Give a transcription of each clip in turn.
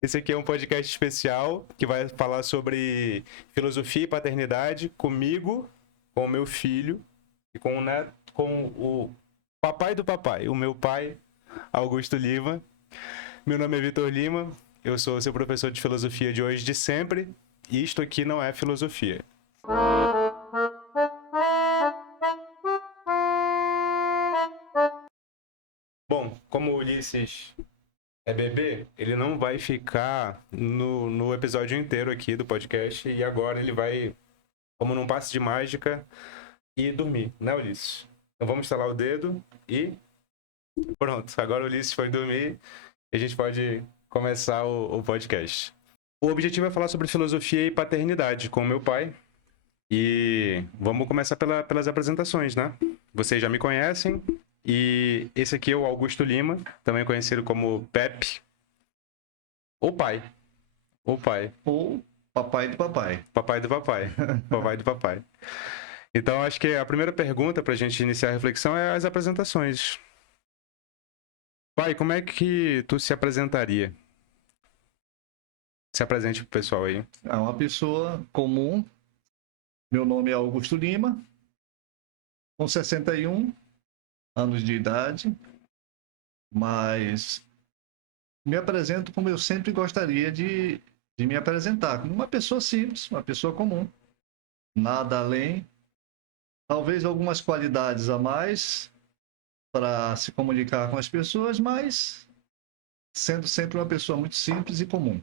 Esse aqui é um podcast especial que vai falar sobre filosofia e paternidade comigo, com o meu filho e com o neto, com o papai do papai, o meu pai, Augusto Lima. Meu nome é Vitor Lima, eu sou seu professor de filosofia de hoje e de sempre, e isto aqui não é filosofia. Bom, como o Ulisses é bebê, ele não vai ficar no episódio inteiro aqui do podcast e agora ele vai, como num passe de mágica, ir dormir, né, Ulisses? Então vamos estalar o dedo e pronto. Agora o Ulisses foi dormir e a gente pode começar o podcast. O objetivo é falar sobre filosofia e paternidade com o meu pai. E vamos começar pelas apresentações, né? Vocês já me conhecem. E esse aqui é o Augusto Lima, também conhecido como Pepe, ou pai. Ou pai. Ou papai do papai. Papai do papai. Papai do papai. Então, acho que a primeira pergunta para a gente iniciar a reflexão é as apresentações. Pai, como é que tu se apresentaria? Se apresente pro pessoal aí. É uma pessoa comum. Meu nome é Augusto Lima, com 61 anos de idade, mas me apresento como eu sempre gostaria de me apresentar, como uma pessoa simples, uma pessoa comum. Nada além, talvez algumas qualidades a mais para se comunicar com as pessoas, mas sendo sempre uma pessoa muito simples e comum.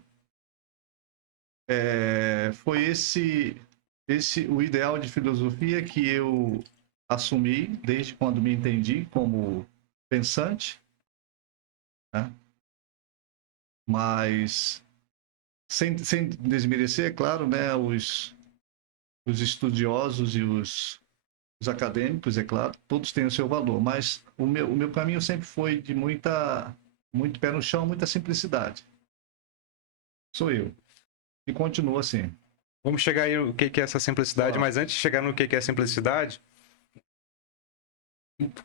Foi esse o ideal de filosofia que eu assumi desde quando me entendi como pensante, né? Mas sem desmerecer, é claro, né, os estudiosos e os acadêmicos, é claro, todos têm o seu valor, mas o meu caminho sempre foi de muito pé no chão, muita simplicidade. Sou eu. E continuo assim. Vamos chegar aí no que é essa simplicidade, Ó, mas antes de chegar no que é simplicidade,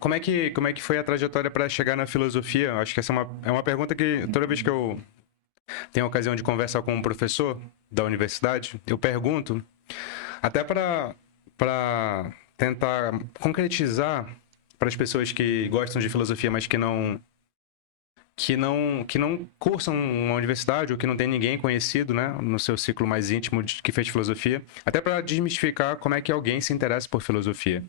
como é que foi a trajetória para chegar na filosofia? Acho que essa é uma pergunta que toda vez que eu tenho a ocasião de conversar com um professor da universidade, eu pergunto, até para tentar concretizar para as pessoas que gostam de filosofia, mas que não cursam uma universidade ou que não tem ninguém conhecido, né, no seu ciclo mais íntimo que fez filosofia, até para desmistificar como é que alguém se interessa por filosofia.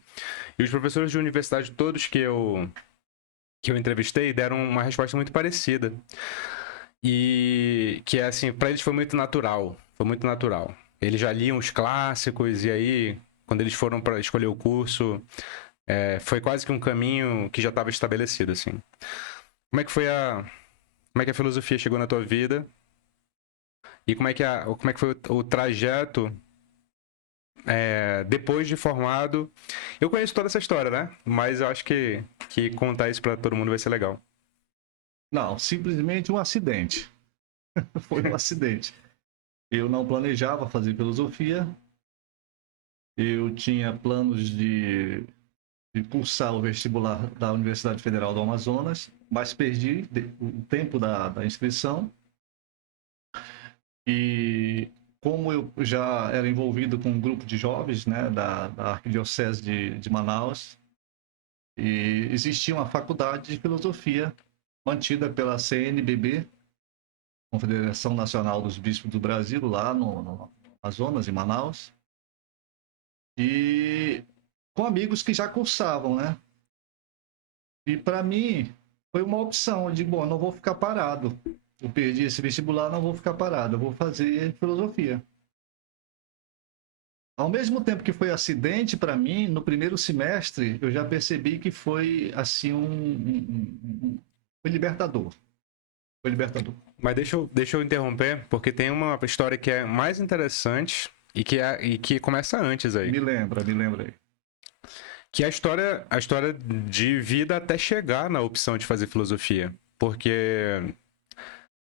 E os professores de universidade todos que eu entrevistei deram uma resposta muito parecida. E que é assim, para eles foi muito natural, foi muito natural. Eles já liam os clássicos e aí, quando eles foram para escolher o curso, foi quase que um caminho que já estava estabelecido, assim. Como é que a filosofia chegou na tua vida? E como é que foi o trajeto depois de formado? Eu conheço toda essa história, né? Mas eu acho que contar isso para todo mundo vai ser legal. não, simplesmente um acidente. Foi um acidente. Eu não planejava fazer filosofia. Eu tinha planos de cursar o vestibular da Universidade Federal do Amazonas, mas perdi o tempo da inscrição. E como eu já era envolvido com um grupo de jovens, né, da Arquidiocese de Manaus, e existia uma faculdade de filosofia mantida pela CNBB, Confederação Nacional dos Bispos do Brasil, lá no Amazonas, em Manaus, e com amigos que já cursavam, né? E para mim foi uma opção de, bom, não vou ficar parado. Eu perdi esse vestibular, não vou ficar parado, eu vou fazer filosofia. Ao mesmo tempo que foi acidente para mim, no primeiro semestre eu já percebi que foi assim foi libertador. Foi libertador. Mas deixa eu interromper, porque tem uma história que é mais interessante e que começa antes aí. Me lembra aí. Que é a história de vida até chegar na opção de fazer filosofia. Porque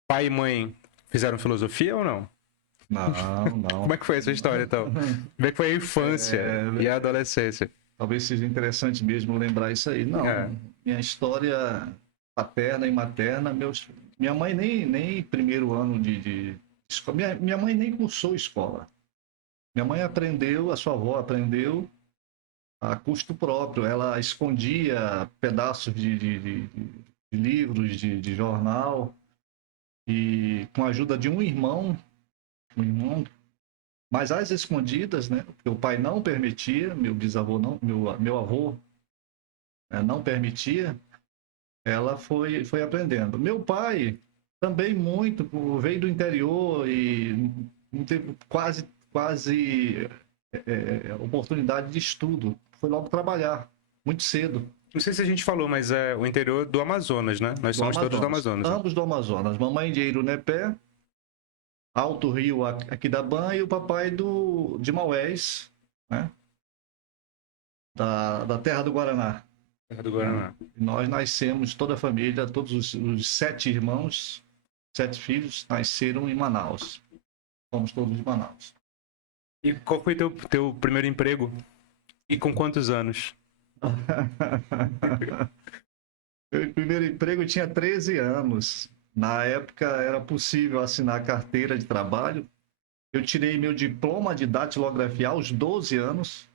pai e mãe fizeram filosofia ou não? Não, Como não. é que foi essa história, então? Como é que foi a infância e a adolescência? Talvez seja interessante mesmo lembrar isso aí. É. Não, minha história paterna e materna. Minha mãe nem primeiro ano de escola. Minha mãe nem cursou escola. Minha mãe aprendeu, a sua avó aprendeu a custo próprio. Ela escondia pedaços de livros, de jornal, e com a ajuda de um irmão, mas às escondidas, né? Porque o pai não permitia, meu bisavô não, meu avô, né, não permitia. Ela foi aprendendo. Meu pai também muito, veio do interior e não teve quase oportunidade de estudo. Foi logo trabalhar, muito cedo, Não sei se a gente falou, mas é o interior do Amazonas, né? Nós do somos todos do Amazonas. Amazonas, né? Ambos do Amazonas. Mamãe de Irunepé, Alto Rio, Aquidabã, e o papai de Maués, né? Da terra do Guaraná. Terra do Né? Guaraná. Nós nascemos, toda a família, todos os 7 irmãos, 7 filhos, nasceram em Manaus. Somos todos de Manaus. E qual foi teu primeiro emprego? E com quantos anos? Meu primeiro emprego eu tinha 13 anos. Na época era possível assinar carteira de trabalho. Eu tirei meu diploma de datilografia aos 12 anos.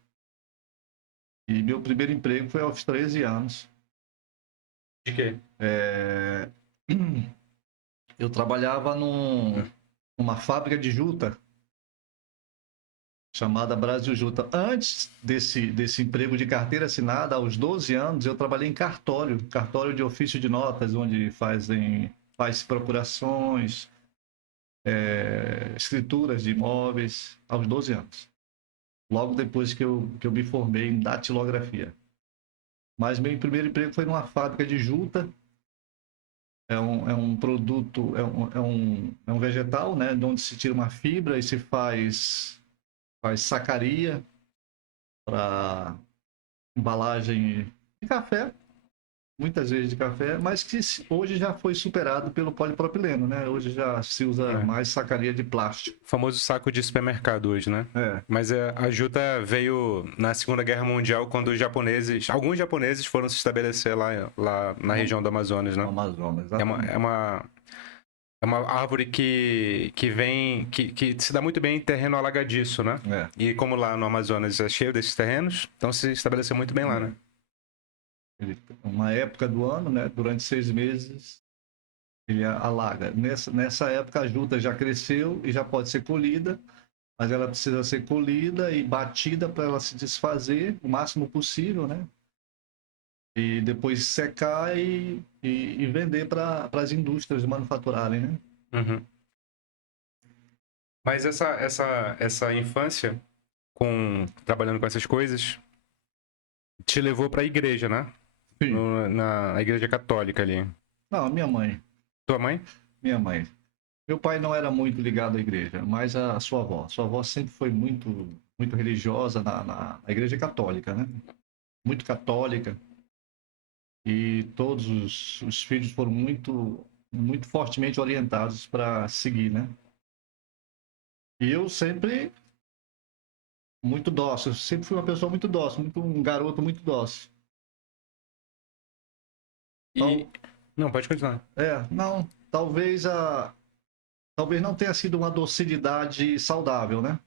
E meu primeiro emprego foi aos 13 anos. De quê? Eu trabalhava numa fábrica de juta chamada Brasil Juta. Antes desse emprego de carteira assinada, aos 12 anos, eu trabalhei em cartório de ofício de notas, onde faz procurações, escrituras de imóveis, aos 12 anos. Logo depois que eu me formei em datilografia. Mas meu primeiro emprego foi numa fábrica de juta. É um produto, é um vegetal, né? De onde se tira uma fibra e se faz sacaria para embalagem de café, muitas vezes de café, mas que hoje já foi superado pelo polipropileno, né? Hoje já se usa É. mais sacaria de plástico. O famoso saco de supermercado hoje, né? É, Mas a juta veio na Segunda Guerra Mundial, quando alguns japoneses foram se estabelecer lá na região do Amazonas, no né? Amazonas, É uma, exatamente. é uma, é uma árvore que se dá muito bem em terreno alagadiço, né? É, E como lá no Amazonas é cheio desses terrenos, então se estabeleceu muito bem lá, né? uma época do ano, né? Durante 6 meses ele alaga. Nessa época a juta já cresceu e já pode ser colhida, mas ela precisa ser colhida e batida para ela se desfazer o máximo possível, né? E depois secar e vender para as indústrias manufaturarem, né? Uhum. Mas essa infância trabalhando com essas coisas te levou para a igreja, né? Sim. Na igreja católica ali. Não, minha mãe. Tua mãe? Minha mãe. Meu pai não era muito ligado à igreja, mas a sua avó. Sua avó sempre foi muito religiosa na igreja católica, né? Muito católica. E todos os filhos foram muito fortemente orientados para seguir, né? E eu sempre muito dócil. Eu sempre fui uma pessoa muito dócil, um garoto muito dócil. E. Não, pode continuar. Não, talvez não tenha sido uma docilidade saudável, né?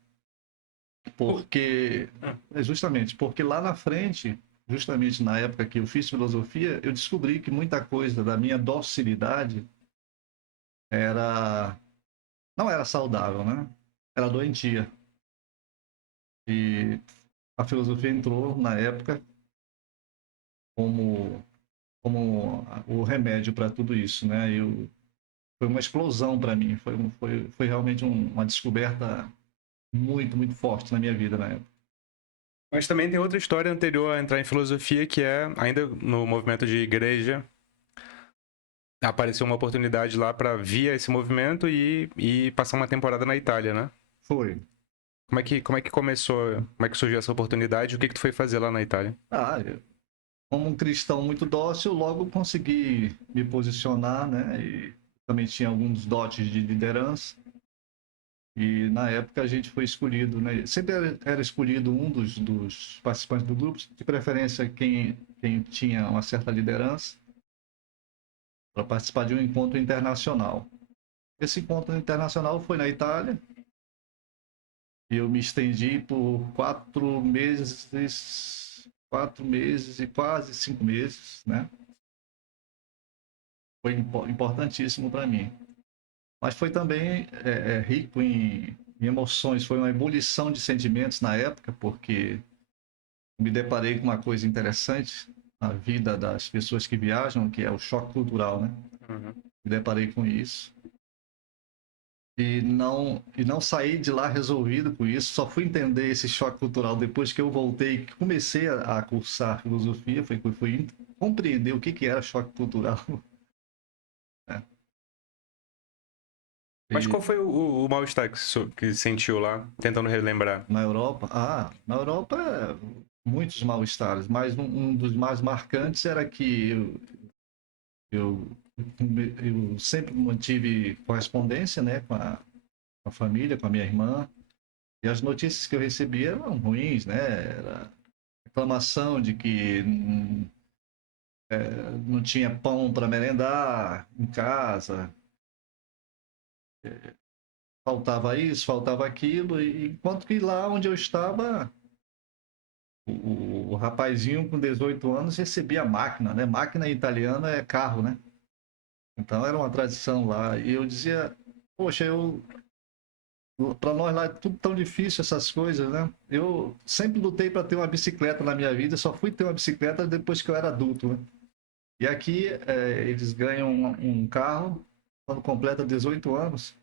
Porque, justamente, porque lá na frente, justamente na época que eu fiz filosofia, eu descobri que muita coisa da minha docilidade era, não era saudável, né? Era doentia. E a filosofia entrou na época como, como o remédio para tudo isso, né? Foi uma explosão para mim, foi realmente uma descoberta muito forte na minha vida na época. Mas também tem outra história anterior a entrar em filosofia, que é, ainda no movimento de igreja, apareceu uma oportunidade lá para via esse movimento e passar uma temporada na Itália, né? Foi. Como é que começou? Como é que surgiu essa oportunidade? O que tu foi fazer lá na Itália? Como um cristão muito dócil, logo consegui me posicionar, né? E também tinha alguns dotes de liderança. E na época a gente foi escolhido, né? Sempre era escolhido um dos participantes do grupo, de preferência quem tinha uma certa liderança. para participar de um encontro internacional. Esse encontro internacional foi na Itália. E eu me estendi por 4 meses e quase 5 meses, né? Foi importantíssimo para mim. Mas foi também rico em emoções, foi uma ebulição de sentimentos na época, porque me deparei com uma coisa interessante na vida das pessoas que viajam, que é o choque cultural, né? Uhum. Me deparei com isso. E não saí de lá resolvido com isso. Só fui entender esse choque cultural depois que eu voltei, que comecei a cursar filosofia, fui compreender o que era choque cultural. Né? Mas E qual foi o mal-estar que sentiu lá, tentando relembrar? na Europa, muitos mal-estares, mas um dos mais marcantes era que eu, eu sempre mantive correspondência, né, com a família, com a minha irmã. E as notícias que eu recebia eram ruins, né? Era reclamação de que não tinha pão para merendar em casa, faltava isso, faltava aquilo, e enquanto que lá onde eu estava, o rapazinho com 18 anos recebia máquina, né? Máquina em italiano é carro, né? Então era uma tradição lá. E eu dizia, poxa, para nós lá é tudo tão difícil essas coisas, né? Eu sempre lutei para ter uma bicicleta na minha vida, só fui ter uma bicicleta depois que eu era adulto, né? E aqui eles ganham um carro quando completa 18 anos.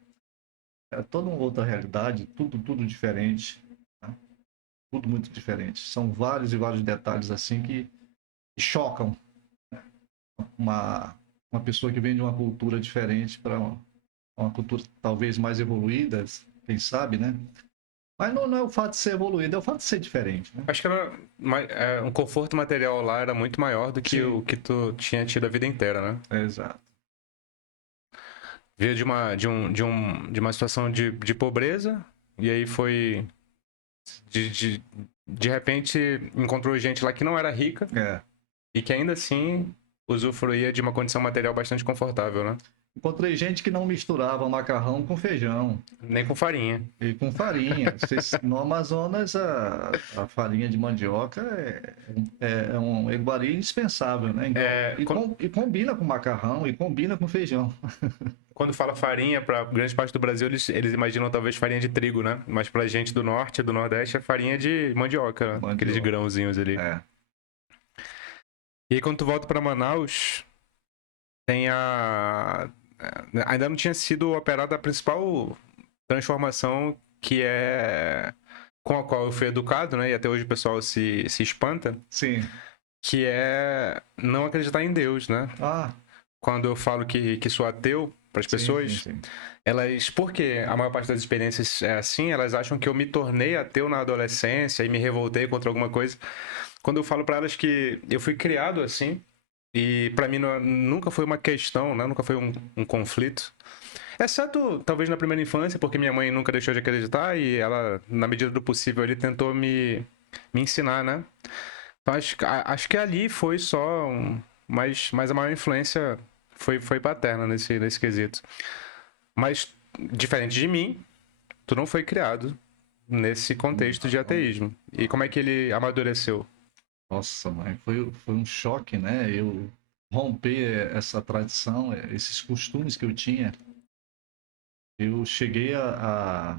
É toda uma outra realidade, tudo diferente, né? Tudo muito diferente. São vários e vários detalhes assim que chocam uma, uma pessoa que vem de uma cultura diferente para uma cultura talvez mais evoluída, quem sabe, né? Mas não é o fato de ser evoluído, é o fato de ser diferente, né? Acho que um conforto material lá era muito maior do que o Sim, que tu tinha tido a vida inteira, né? exato. Veio de uma situação de pobreza, e aí foi. De, de, de repente encontrou gente lá que não era rica É. e que ainda assim usufruía de uma condição material bastante confortável, né? Encontrei gente que não misturava macarrão com feijão. Nem com farinha. E com farinha. No Amazonas, a farinha de mandioca é um iguaria indispensável, né? Igual, É, e combina com macarrão e combina com feijão. quando fala farinha, para grande parte do Brasil, eles imaginam talvez farinha de trigo, né? Mas pra gente do norte e do nordeste é farinha de mandioca, né? Aqueles Mandioca. grãozinhos ali. É. E aí quando tu volta pra Manaus, tem a. Ainda não tinha sido operada a principal transformação que é com a qual eu fui educado, né? E até hoje o pessoal se espanta, Sim. que é não acreditar em Deus, né? Ah, Quando eu falo que sou ateu para as sim, sim, pessoas, sim. elas, porque a maior parte das experiências é assim, elas acham que eu me tornei ateu na adolescência e me revoltei contra alguma coisa. Quando eu falo para elas que eu fui criado assim, e para mim nunca foi uma questão, né? Nunca foi um conflito. Exceto, talvez, na primeira infância, porque minha mãe nunca deixou de acreditar e ela, na medida do possível, ele tentou me ensinar, né? Então, acho que ali foi só mas a maior influência foi paterna nesse quesito. Mas, diferente de mim, tu não foi criado nesse contexto de Não, ateísmo. E como não. é que ele amadureceu? Nossa, mãe, foi um choque, né? Eu romper essa tradição, esses costumes que eu tinha. Eu cheguei a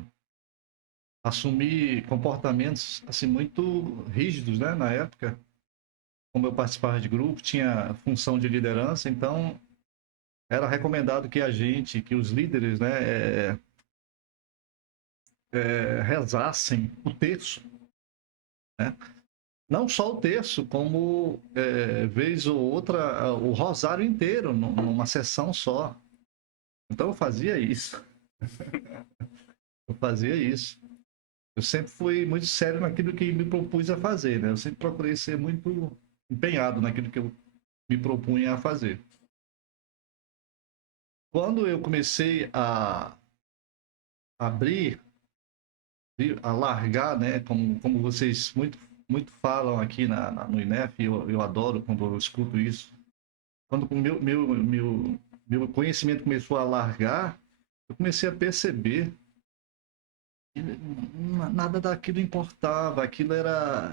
assumir comportamentos assim muito rígidos, né? Na época, como eu participava de grupo, tinha função de liderança, então era recomendado que a gente, que os líderes, né, rezassem o terço, né? Não só o terço, como vez ou outra o rosário inteiro numa sessão só. Então eu fazia isso. Eu fazia isso. Eu sempre fui muito sério naquilo que me propus a fazer, né? Eu sempre procurei ser muito empenhado naquilo que eu me propunha a fazer. Quando eu comecei a abrir, a largar, né? Como vocês muito falam aqui no INEF, eu adoro quando eu escuto isso. quando o meu conhecimento começou a alargar, eu comecei a perceber que nada daquilo importava, aquilo era.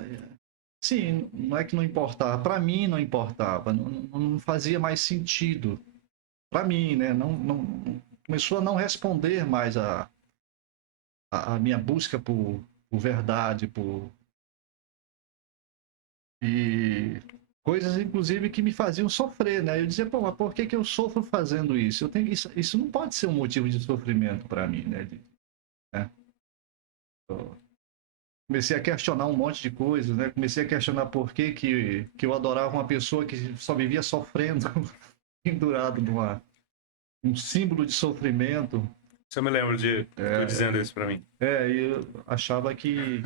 Sim, não é que não importava, para mim não importava, não fazia mais sentido para mim, né? Começou a não responder mais a minha busca por verdade, e coisas, inclusive, que me faziam sofrer, né? Eu dizia, pô, mas por que que eu sofro fazendo isso? Isso não pode ser um motivo de sofrimento para mim, né? Né? Eu comecei a questionar um monte de coisas, né? Comecei a questionar por que eu adorava uma pessoa que só vivia sofrendo, pendurado um símbolo de sofrimento. Eu me lembro de tu dizendo isso pra mim. E eu achava que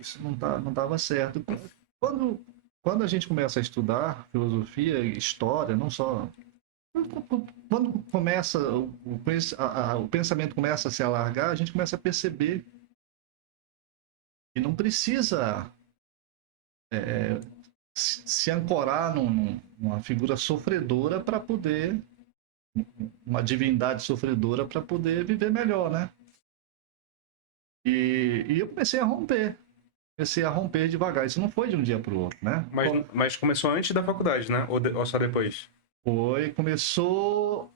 isso não dava certo. Quando, quando a gente começa a estudar filosofia e história, não só. Quando começa o pensamento começa a se alargar, a gente começa a perceber que não precisa se ancorar numa figura sofredora para poder, uma divindade sofredora para poder viver melhor, né? E eu comecei a romper devagar. Isso não foi de um dia para o outro, né? Mas começou antes da faculdade, né? Ou só depois? Começou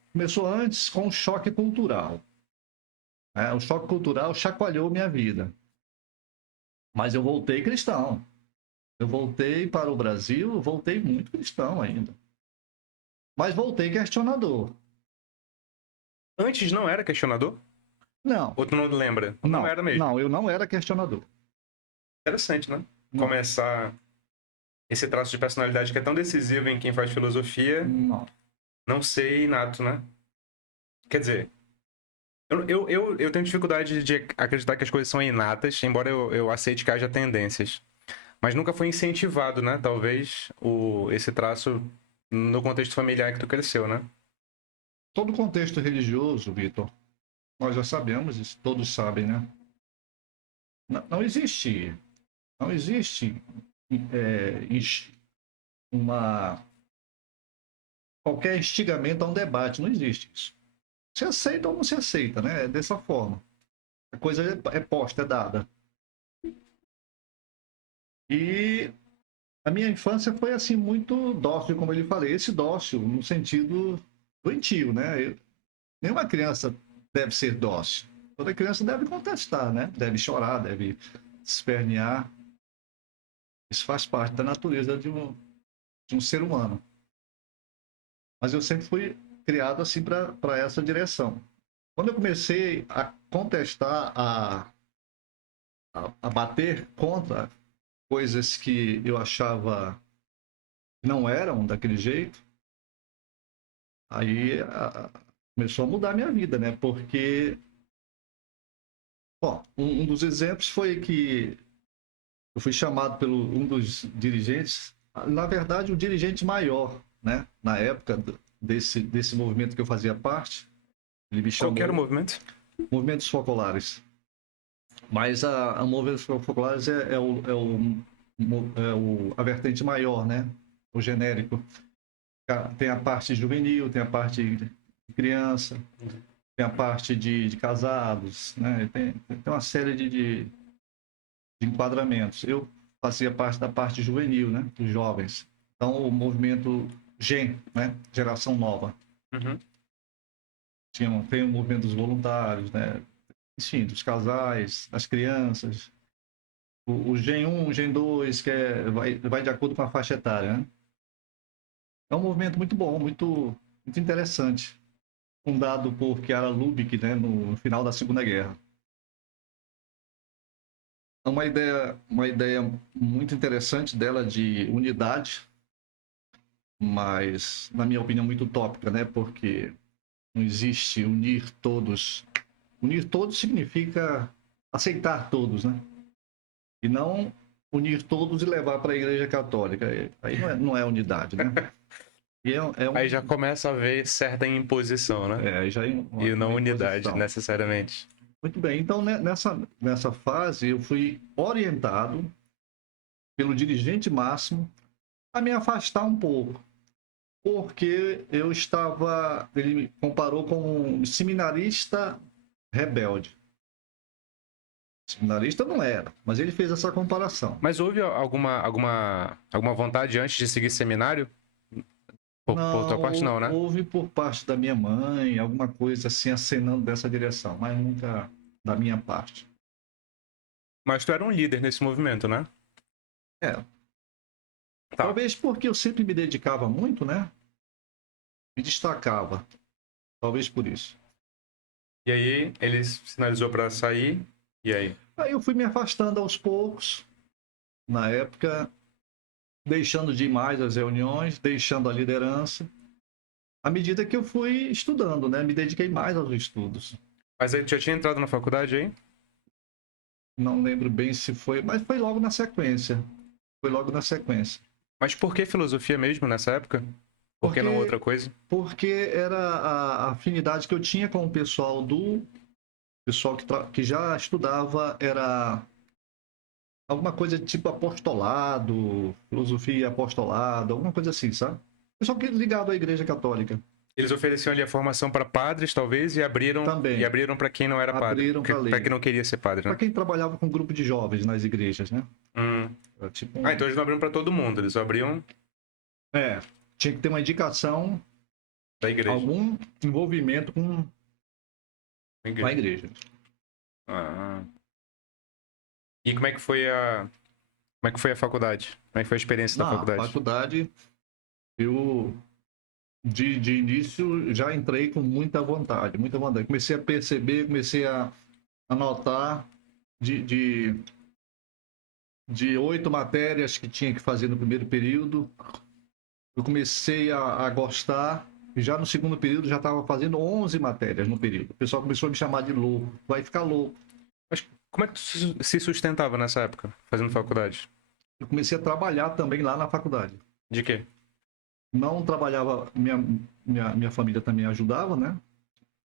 antes com o choque cultural. Né? O choque cultural chacoalhou minha vida. Mas eu voltei cristão. Eu voltei para o Brasil, voltei muito cristão ainda. Mas voltei questionador. Antes não era questionador? Não, Ou tu não lembra? Não era mesmo. não, eu não era questionador. Interessante, né? Não, Começar esse traço de personalidade que é tão decisivo em quem faz filosofia, não. não ser inato, né? Quer dizer, eu tenho dificuldade de acreditar que as coisas são inatas, embora eu aceite que haja tendências. Mas nunca foi incentivado, né? Talvez esse traço no contexto familiar que tu cresceu, né? Todo contexto religioso, Vitor, nós já sabemos isso, todos sabem, né? Não existe, não existe uma qualquer instigamento a um debate, não existe isso. Se aceita ou não se aceita, né? É dessa forma. A coisa é posta, é dada. E a minha infância foi assim muito dócil, como eu lhe falei, esse dócil no sentido doentio, né? Nenhuma criança deve ser dócil. Toda criança deve contestar, né? Deve chorar, deve espernear. Isso faz parte da natureza de um ser humano. Mas eu sempre fui criado assim para essa direção. Quando eu comecei a contestar, a bater contra coisas que eu achava que não eram daquele jeito, aí começou a mudar a minha vida, né? Porque, bom, um dos exemplos foi que eu fui chamado pelo um dos dirigentes, na verdade, o dirigente maior, né? Na época desse movimento que eu fazia parte, ele me Qual que era o chamou movimento? Movimentos Focolares. Mas a Movimentos Focolares a vertente maior, né? O genérico. Tem a parte juvenil, tem a parte de criança, tem a parte de casados, né? Tem uma série de enquadramentos. Eu fazia parte da parte juvenil, né? Dos jovens. Então, o movimento GEM, né? Geração Nova. Uhum. Tem o movimento dos voluntários, né? Enfim, dos casais, das crianças. O Gen 1, o Gen 2, que vai de acordo com a faixa etária, né? É um movimento muito bom, muito interessante. Fundado por Chiara Lubich, né, no final da Segunda Guerra. É uma ideia muito interessante dela de unidade, mas, na minha opinião, muito utópica, né? Porque não existe unir todos. Unir todos significa aceitar todos, né? E não unir todos e levar para a Igreja Católica. Aí não é unidade, né? Aí já começa a haver certa imposição, né? Aí já é E não uma unidade, imposição. necessariamente. Muito bem, então nessa fase eu fui orientado pelo dirigente máximo a me afastar um pouco. Porque eu estava. Ele me comparou com um seminarista rebelde. Seminarista não era, mas ele fez essa comparação. Mas houve alguma vontade antes de seguir seminário? Por tua parte, Não, não, né? houve por parte da minha mãe alguma coisa assim acenando dessa direção, mas nunca da minha parte. Mas tu era um líder nesse movimento, né? É, Tá. talvez porque eu sempre me dedicava muito, né? Me destacava. Talvez por isso. E aí, ele sinalizou pra sair. E aí? Aí eu fui me afastando aos poucos. Na época, deixando de ir mais às reuniões, deixando a liderança. À medida que eu fui estudando, né? Me dediquei mais aos estudos. Mas aí, tu já tinha entrado na faculdade aí? Não lembro bem se foi, mas foi logo na sequência. Foi logo na sequência. Mas por que filosofia mesmo nessa época? Por que não Porque, outra coisa? porque era a afinidade que eu tinha com o pessoal do pessoal que já estudava, era alguma coisa tipo apostolado, filosofia e apostolado, alguma coisa assim, sabe? Pessoal ligado à Igreja Católica Eles ofereciam ali a formação para padres, talvez, e também. abriram para quem não era padre, Abriram para para quem ler. não queria ser padre, Para né? quem trabalhava com grupo de jovens nas igrejas, né? Hum. Era tipo Ah, então eles não abriram para todo mundo, eles abriam é, tinha que ter uma indicação, da igreja. algum envolvimento com a Igreja. igreja. Ah. E como é que foi a faculdade? Como é que foi a experiência da Na faculdade? faculdade, eu de início já entrei com muita vontade, muita vontade. Comecei a perceber, comecei a notar de, de, de 8 matérias que tinha que fazer no primeiro período, eu comecei a gostar. E já no segundo período já estava fazendo 11 matérias no período. O pessoal começou a me chamar de louco. Vai ficar louco. Mas como é que tu se sustentava nessa época, fazendo faculdade? Eu comecei a trabalhar também lá na faculdade. De quê? Não trabalhava, minha família também ajudava, né?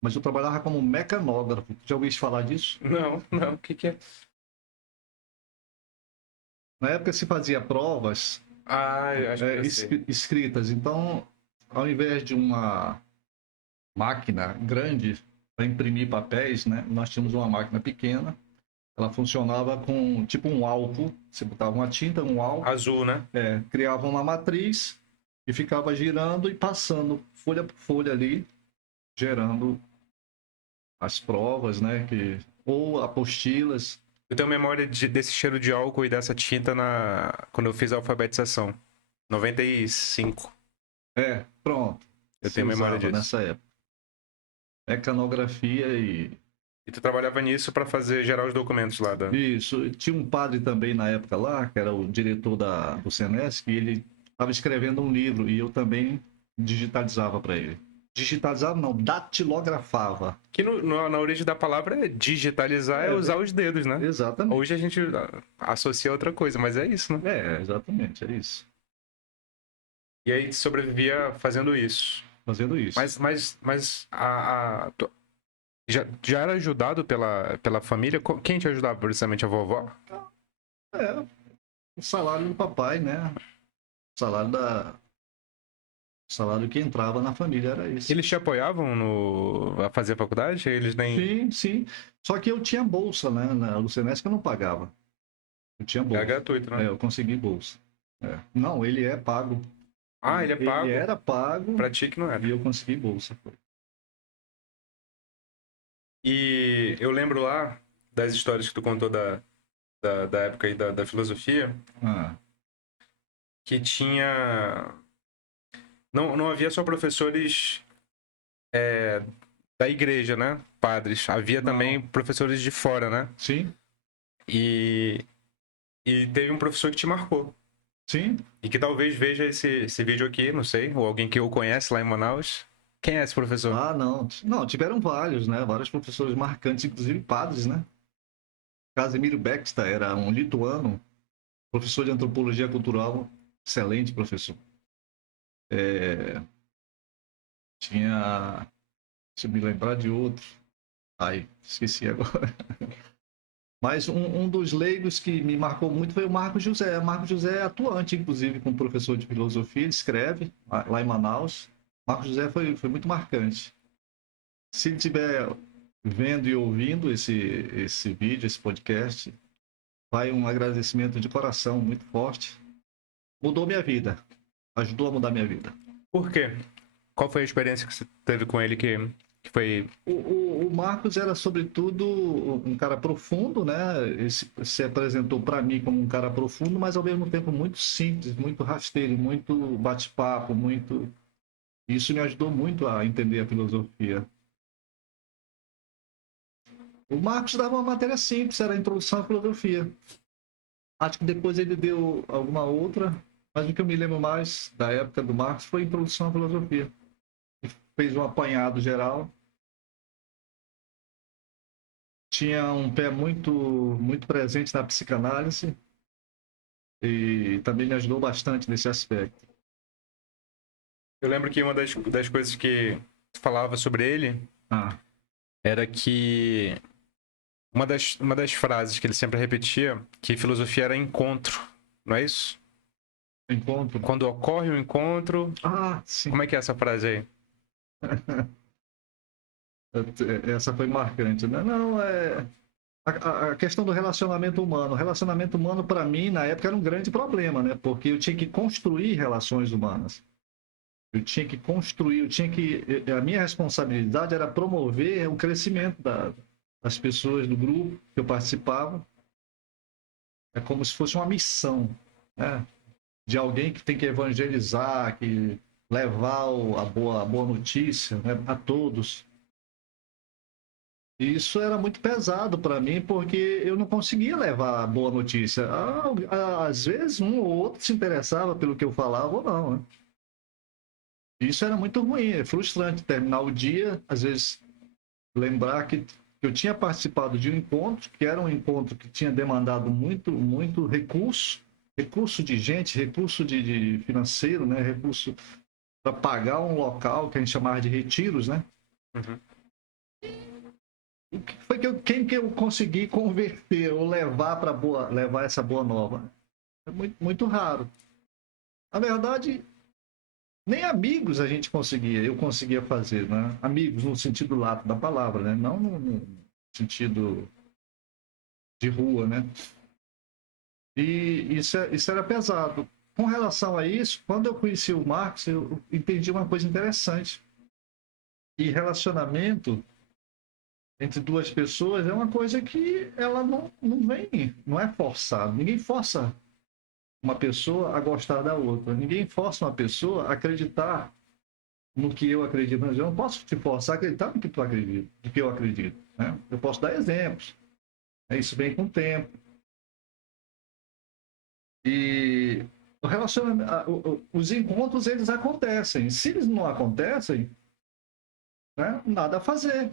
Mas eu trabalhava como mecanógrafo. Já ouviu falar disso? Não, não, o que que é? Na época se fazia provas Ah, eu acho que eu sei. escritas. Então, ao invés de uma máquina grande para imprimir papéis, né? Nós tínhamos uma máquina pequena. Ela funcionava com tipo um álcool. Você botava uma tinta, um álcool, Azul, né? criava uma matriz e ficava girando e passando folha por folha ali, gerando as provas, né? Ou apostilas. Eu tenho memória desse cheiro de álcool e dessa tinta quando eu fiz a alfabetização. 95. Pronto. Eu Se tenho memória usava disso. nessa época. Mecanografia e E tu trabalhava nisso pra fazer gerar os documentos lá da. isso. Tinha um padre também na época lá, que era o diretor do Senesc, e ele estava escrevendo um livro e eu também digitalizava para ele. Digitalizava não, datilografava. Que na origem da palavra é digitalizar, é usar os dedos, né? Exatamente. Hoje a gente associa a outra coisa, mas é isso, né? Exatamente, é isso. E aí tu sobrevivia fazendo isso. Fazendo isso. Mas já era ajudado pela família? Quem te ajudava, precisamente a vovó? É, o salário do papai, né? O salário o salário que entrava na família era esse. Eles te apoiavam a fazer a faculdade? Eles nem. Sim, sim. Só que eu tinha bolsa, né? Na Lucenesc eu não pagava. Eu tinha É bolsa. gratuito, né? Eu consegui bolsa. Não, ele é pago. Ah, ele é Ele pago. era pago Pra ti que não era. e eu consegui bolsa. E eu lembro lá das histórias que tu contou da época aí da filosofia, Ah, que tinha. Não havia só professores da igreja, né? Padres. Havia também não. professores de fora, né? Sim, E, e teve um professor que te marcou. sim. E que talvez veja esse vídeo aqui, não sei, ou alguém que eu conhece lá em Manaus. Quem é esse professor? Ah, não. Não, tiveram vários, né? Vários professores marcantes, inclusive padres, né? Casimiro Bexta era um lituano, professor de antropologia cultural, excelente professor. É, tinha. Deixa eu me lembrar de outro. Ai, esqueci agora. Mas um dos leigos que me marcou muito foi o Marcos José. O Marcos José é atuante, inclusive, como professor de filosofia, ele escreve lá em Manaus. Marcos José foi muito marcante. Se ele estiver vendo e ouvindo esse vídeo, esse podcast, vai um agradecimento de coração muito forte. Mudou minha vida. Ajudou a mudar minha vida. Por quê? Qual foi a experiência que você teve com ele que foi... O Marcos era, sobretudo, um cara profundo, né? Ele se apresentou para mim como um cara profundo, mas ao mesmo tempo muito simples, muito rasteiro, muito bate-papo, muito. Isso me ajudou muito a entender a filosofia. O Marcos dava uma matéria simples, era a introdução à filosofia. Acho que depois ele deu alguma outra, mas o que eu me lembro mais da época do Marcos foi a introdução à filosofia. Ele fez um apanhado geral. Tinha um pé muito presente na psicanálise e também me ajudou bastante nesse aspecto. Eu lembro que uma das coisas que falava sobre ele Ah, era que uma das frases que ele sempre repetia, que filosofia era encontro, não é isso? encontro. Quando ocorre um encontro, Ah, sim. como é que é essa frase aí? Essa foi marcante, né? Não, a questão do relacionamento humano. O relacionamento humano, para mim, na época, era um grande problema, né? Porque eu tinha que construir relações humanas. Eu tinha que construir, a minha responsabilidade era promover o crescimento das pessoas do grupo que eu participava. É como se fosse uma missão, né? De alguém que tem que evangelizar, que levar a boa notícia, né, a todos. E isso era muito pesado para mim, porque eu não conseguia levar a boa notícia. Às vezes, um ou outro se interessava pelo que eu falava ou não, né? Isso era muito ruim, é frustrante terminar o dia, às vezes lembrar que eu tinha participado de um encontro, que era um encontro que tinha demandado muito recurso de gente, recurso de financeiro, né? Recurso para pagar um local que a gente chamava de retiros, né? Uhum. O que foi quem que eu consegui converter ou levar essa boa nova? É muito raro. Na verdade, nem amigos eu conseguia fazer, né? Amigos no sentido lato da palavra, né? Não no sentido de rua, né? E isso era pesado. Com relação a isso, quando eu conheci o Marcos, eu entendi uma coisa interessante. E relacionamento entre duas pessoas é uma coisa que ela não vem, não é forçado. Ninguém força uma pessoa a gostar da outra. Ninguém força uma pessoa a acreditar no que eu acredito. Mas eu não posso te forçar a acreditar no que tu acredita, no que eu acredito. Né? Eu posso dar exemplos. Isso vem com o tempo. E o relacionamento, os encontros, eles acontecem. Se eles não acontecem, né, nada a fazer.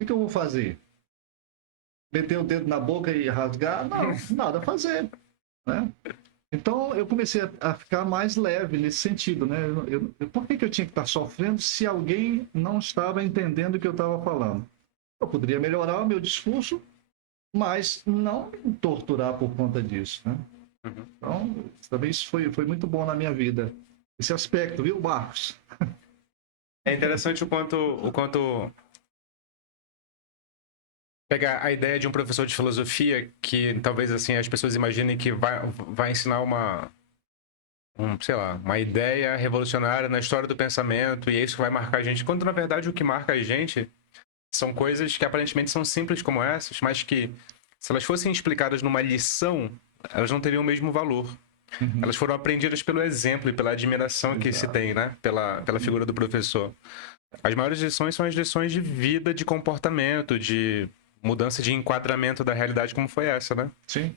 O que eu vou fazer? Meter o dedo na boca e rasgar? Não, nada a fazer. Né? Então eu comecei a ficar mais leve nesse sentido, né? Por que eu tinha que estar sofrendo se alguém não estava entendendo o que eu estava falando? Eu poderia melhorar o meu discurso, mas não me torturar por conta disso, né? Uhum. Então, também isso foi muito bom na minha vida. Esse aspecto, viu, Marcos? É interessante o quanto pegar a ideia de um professor de filosofia que talvez assim as pessoas imaginem que vai ensinar sei lá, uma ideia revolucionária na história do pensamento e é isso que vai marcar a gente. Quando na verdade o que marca a gente são coisas que aparentemente são simples como essas, mas que se elas fossem explicadas numa lição, elas não teriam o mesmo valor. Uhum. Elas foram aprendidas pelo exemplo e pela admiração que se tem, né? Pela figura do professor. As maiores lições são as lições de vida, de comportamento, de mudança de enquadramento da realidade como foi essa, né? Sim.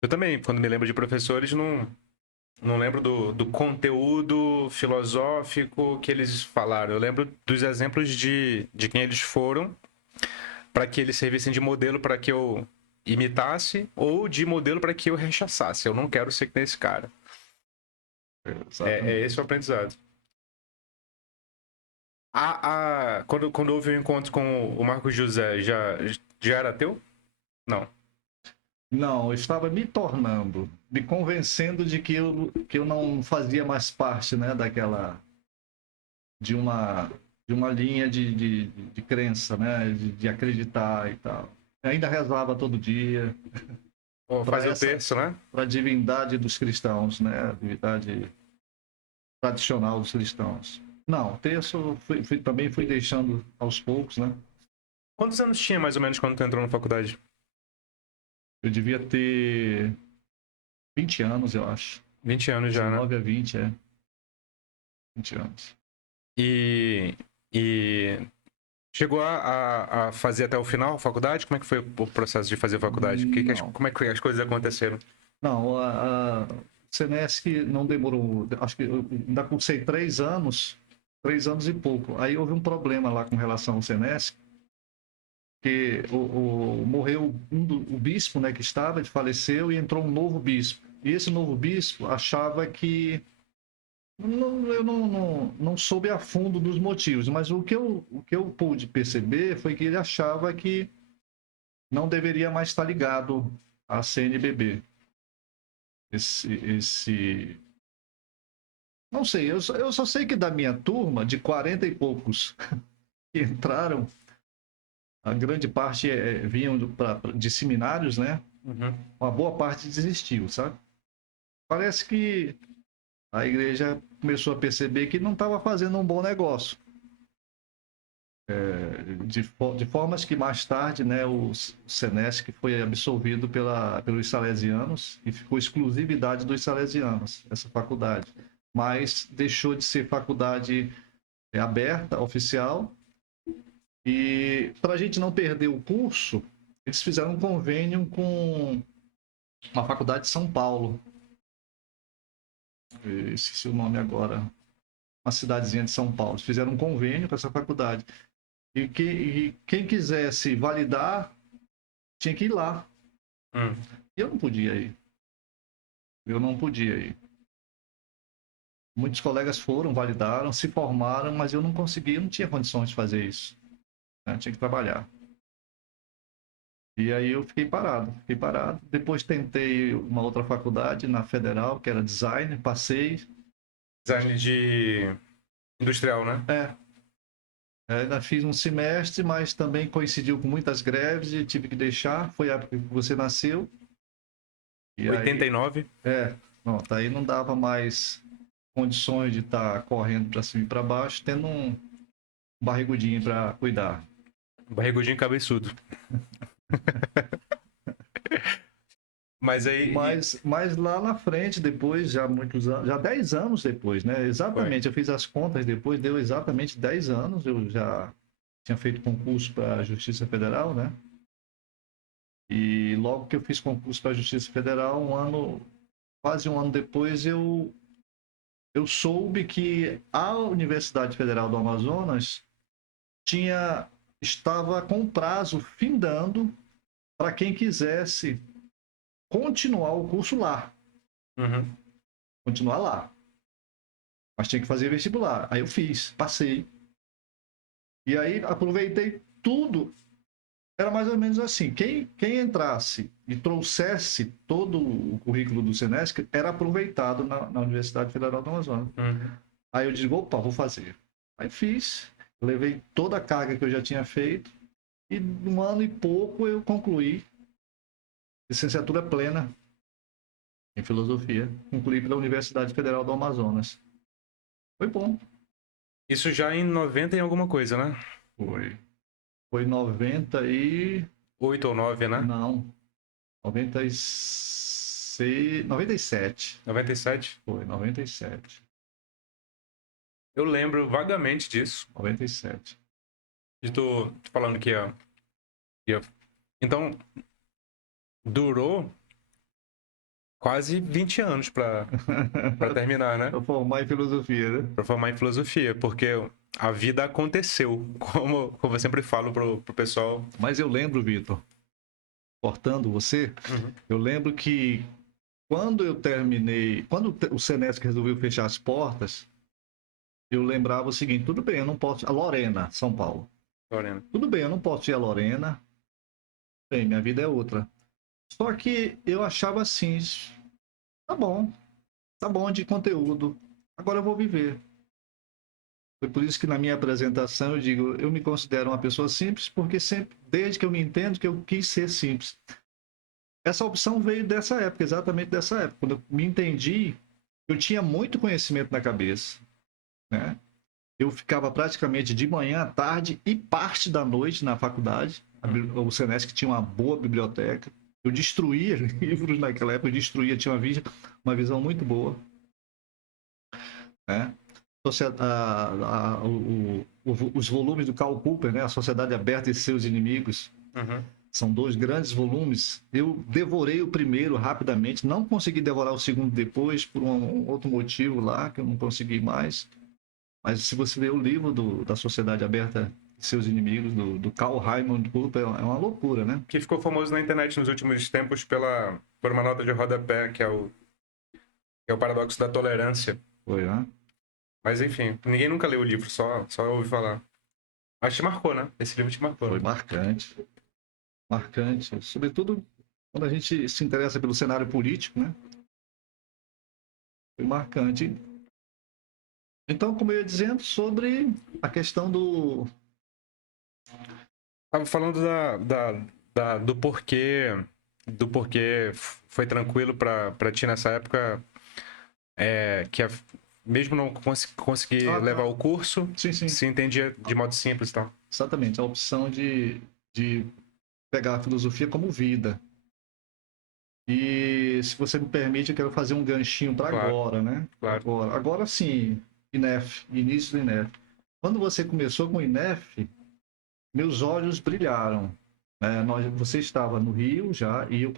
Eu também, quando me lembro de professores, não lembro do conteúdo filosófico que eles falaram. Eu lembro dos exemplos de quem eles foram para que eles servissem de modelo para que eu imitasse ou de modelo para que eu rechaçasse. Eu não quero ser que nem esse cara. É esse o aprendizado. Quando houve o encontro com o Marcos José, já era teu? Não. Não, eu estava me tornando, me convencendo de que eu não fazia mais parte, né, de uma, de uma linha de crença, né, de acreditar e tal. Eu ainda rezava todo dia Ou para fazer o terço, né? para a divindade dos cristãos, né, a divindade tradicional dos cristãos. Não, terço eu também fui deixando aos poucos, né? Quantos anos tinha mais ou menos quando tu entrou na faculdade? Eu devia ter 20 anos, eu acho. 20 anos já, né? 19 a 20, 20 anos. E, e chegou a fazer até o final a faculdade? Como é que foi o processo de fazer a faculdade? Não, Como é que as coisas aconteceram? não, a Senesc não demorou, acho que eu ainda cursei 3 anos e pouco. Aí houve um problema lá com relação ao Senesc, que morreu o bispo, né, que estava, ele faleceu e entrou um novo bispo. E esse novo bispo achava que eu não soube a fundo dos motivos, mas o que eu pude perceber foi que ele achava que não deveria mais estar ligado à CNBB. Esse. Não sei, eu só sei que da minha turma, de 40 e poucos que entraram, a grande parte vinham de seminários, né? Uhum. Uma boa parte desistiu, sabe? Parece que a igreja começou a perceber que não estava fazendo um bom negócio. De formas que mais tarde, né, o Senesc foi absolvido pelos salesianos e ficou exclusividade dos salesianos, essa faculdade. Mas deixou de ser faculdade aberta, oficial, e para a gente não perder o curso, eles fizeram um convênio com uma faculdade de São Paulo. Eu esqueci o nome agora, uma cidadezinha de São Paulo. Eles fizeram um convênio com essa faculdade. E quem quisesse validar tinha que ir lá. Hum. E eu não podia ir. Eu não podia ir. Muitos colegas foram, validaram, se formaram, mas eu não consegui, eu não tinha condições de fazer isso. Né? Tinha que trabalhar. E aí eu fiquei parado, fiquei parado. Depois tentei uma outra faculdade na Federal, que era design, passei. Design de industrial, né? Ainda fiz um semestre, mas também coincidiu com muitas greves e tive que deixar. Foi a época que você nasceu. E aí, 89. pronto, aí não dava mais condições de estar correndo para cima e para baixo, tendo um barrigudinho para cuidar. Barrigudinho cabeçudo. Mas aí. Mas lá na frente, depois, já muitos anos, já 10 anos depois, né? Foi. Exatamente, eu fiz as contas depois, deu exatamente 10 anos, eu já tinha feito concurso para a Justiça Federal, né? E logo que eu fiz concurso para a Justiça Federal, quase um ano depois, eu soube que a Universidade Federal do Amazonas estava com prazo findando para quem quisesse continuar o curso lá. Uhum. Continuar lá. Mas tinha que fazer vestibular. Aí eu fiz, passei. E aí aproveitei tudo. Era mais ou menos assim. Quem entrasse e trouxesse todo o currículo do Senesc era aproveitado na Universidade Federal do Amazonas. Uhum. Aí eu disse, opa, vou fazer. Aí fiz. Levei toda a carga que eu já tinha feito. E um ano e pouco eu concluí licenciatura plena em filosofia. Concluí pela Universidade Federal do Amazonas. Foi bom. Isso já em 90 em alguma coisa, né? Foi 90 e... 8 ou 9, né? Não. 96... 97. 97. Foi, 97. Eu lembro vagamente disso. 97. De tu falando que ia. Então, durou quase 20 anos pra terminar, né? Eu formar em filosofia, né? Pra formar em filosofia, porque a vida aconteceu, como eu sempre falo pro pessoal. Mas eu lembro, Vitor, cortando você, Uhum. eu lembro que quando eu terminei, quando o Senesc resolveu fechar as portas, eu lembrava o seguinte, tudo bem, eu não posso... A Lorena, São Paulo. Lorena. Tudo bem, eu não posso ir a Lorena, bem, minha vida é outra. Só que eu achava assim, tá bom de conteúdo, agora eu vou viver. Foi por isso que na minha apresentação eu digo, eu me considero uma pessoa simples, porque sempre, desde que eu me entendo, que eu quis ser simples. Essa opção veio dessa época, exatamente dessa época. Quando eu me entendi, eu tinha muito conhecimento na cabeça, né? Eu ficava praticamente de manhã à tarde e parte da noite na faculdade. O Senesc tinha uma boa biblioteca. Eu destruía livros naquela época, eu destruía, tinha uma visão muito boa, né? Os volumes do Karl Popper, né? A Sociedade Aberta e Seus Inimigos, Uhum. são 2 grandes volumes. Eu devorei o primeiro rapidamente, não consegui devorar o segundo depois, por um outro motivo lá, que eu não consegui mais. Mas se você ler o livro da Sociedade Aberta e Seus Inimigos, do Karl Raimund Popper, é uma loucura, né? Que ficou famoso na internet nos últimos tempos por uma nota de rodapé, que é o paradoxo da tolerância. Foi, né? Mas enfim, ninguém nunca leu o livro, só ouvi falar. Mas te marcou, né? Esse livro te marcou, Foi né? marcante, marcante. Sobretudo quando a gente se interessa pelo cenário político, né? Foi marcante. Então, como eu ia dizendo, sobre a questão Tava falando do porquê foi tranquilo pra ti nessa época, mesmo não conseguir levar o curso, sim, sim, se entendia de modo simples e tal. exatamente, a opção de pegar a filosofia como vida. E se você me permite, eu quero fazer um ganchinho para Claro, agora, né? claro. Agora sim, INEF, início do INEF. Quando você começou com o INEF, meus olhos brilharam. Você estava no Rio já, e eu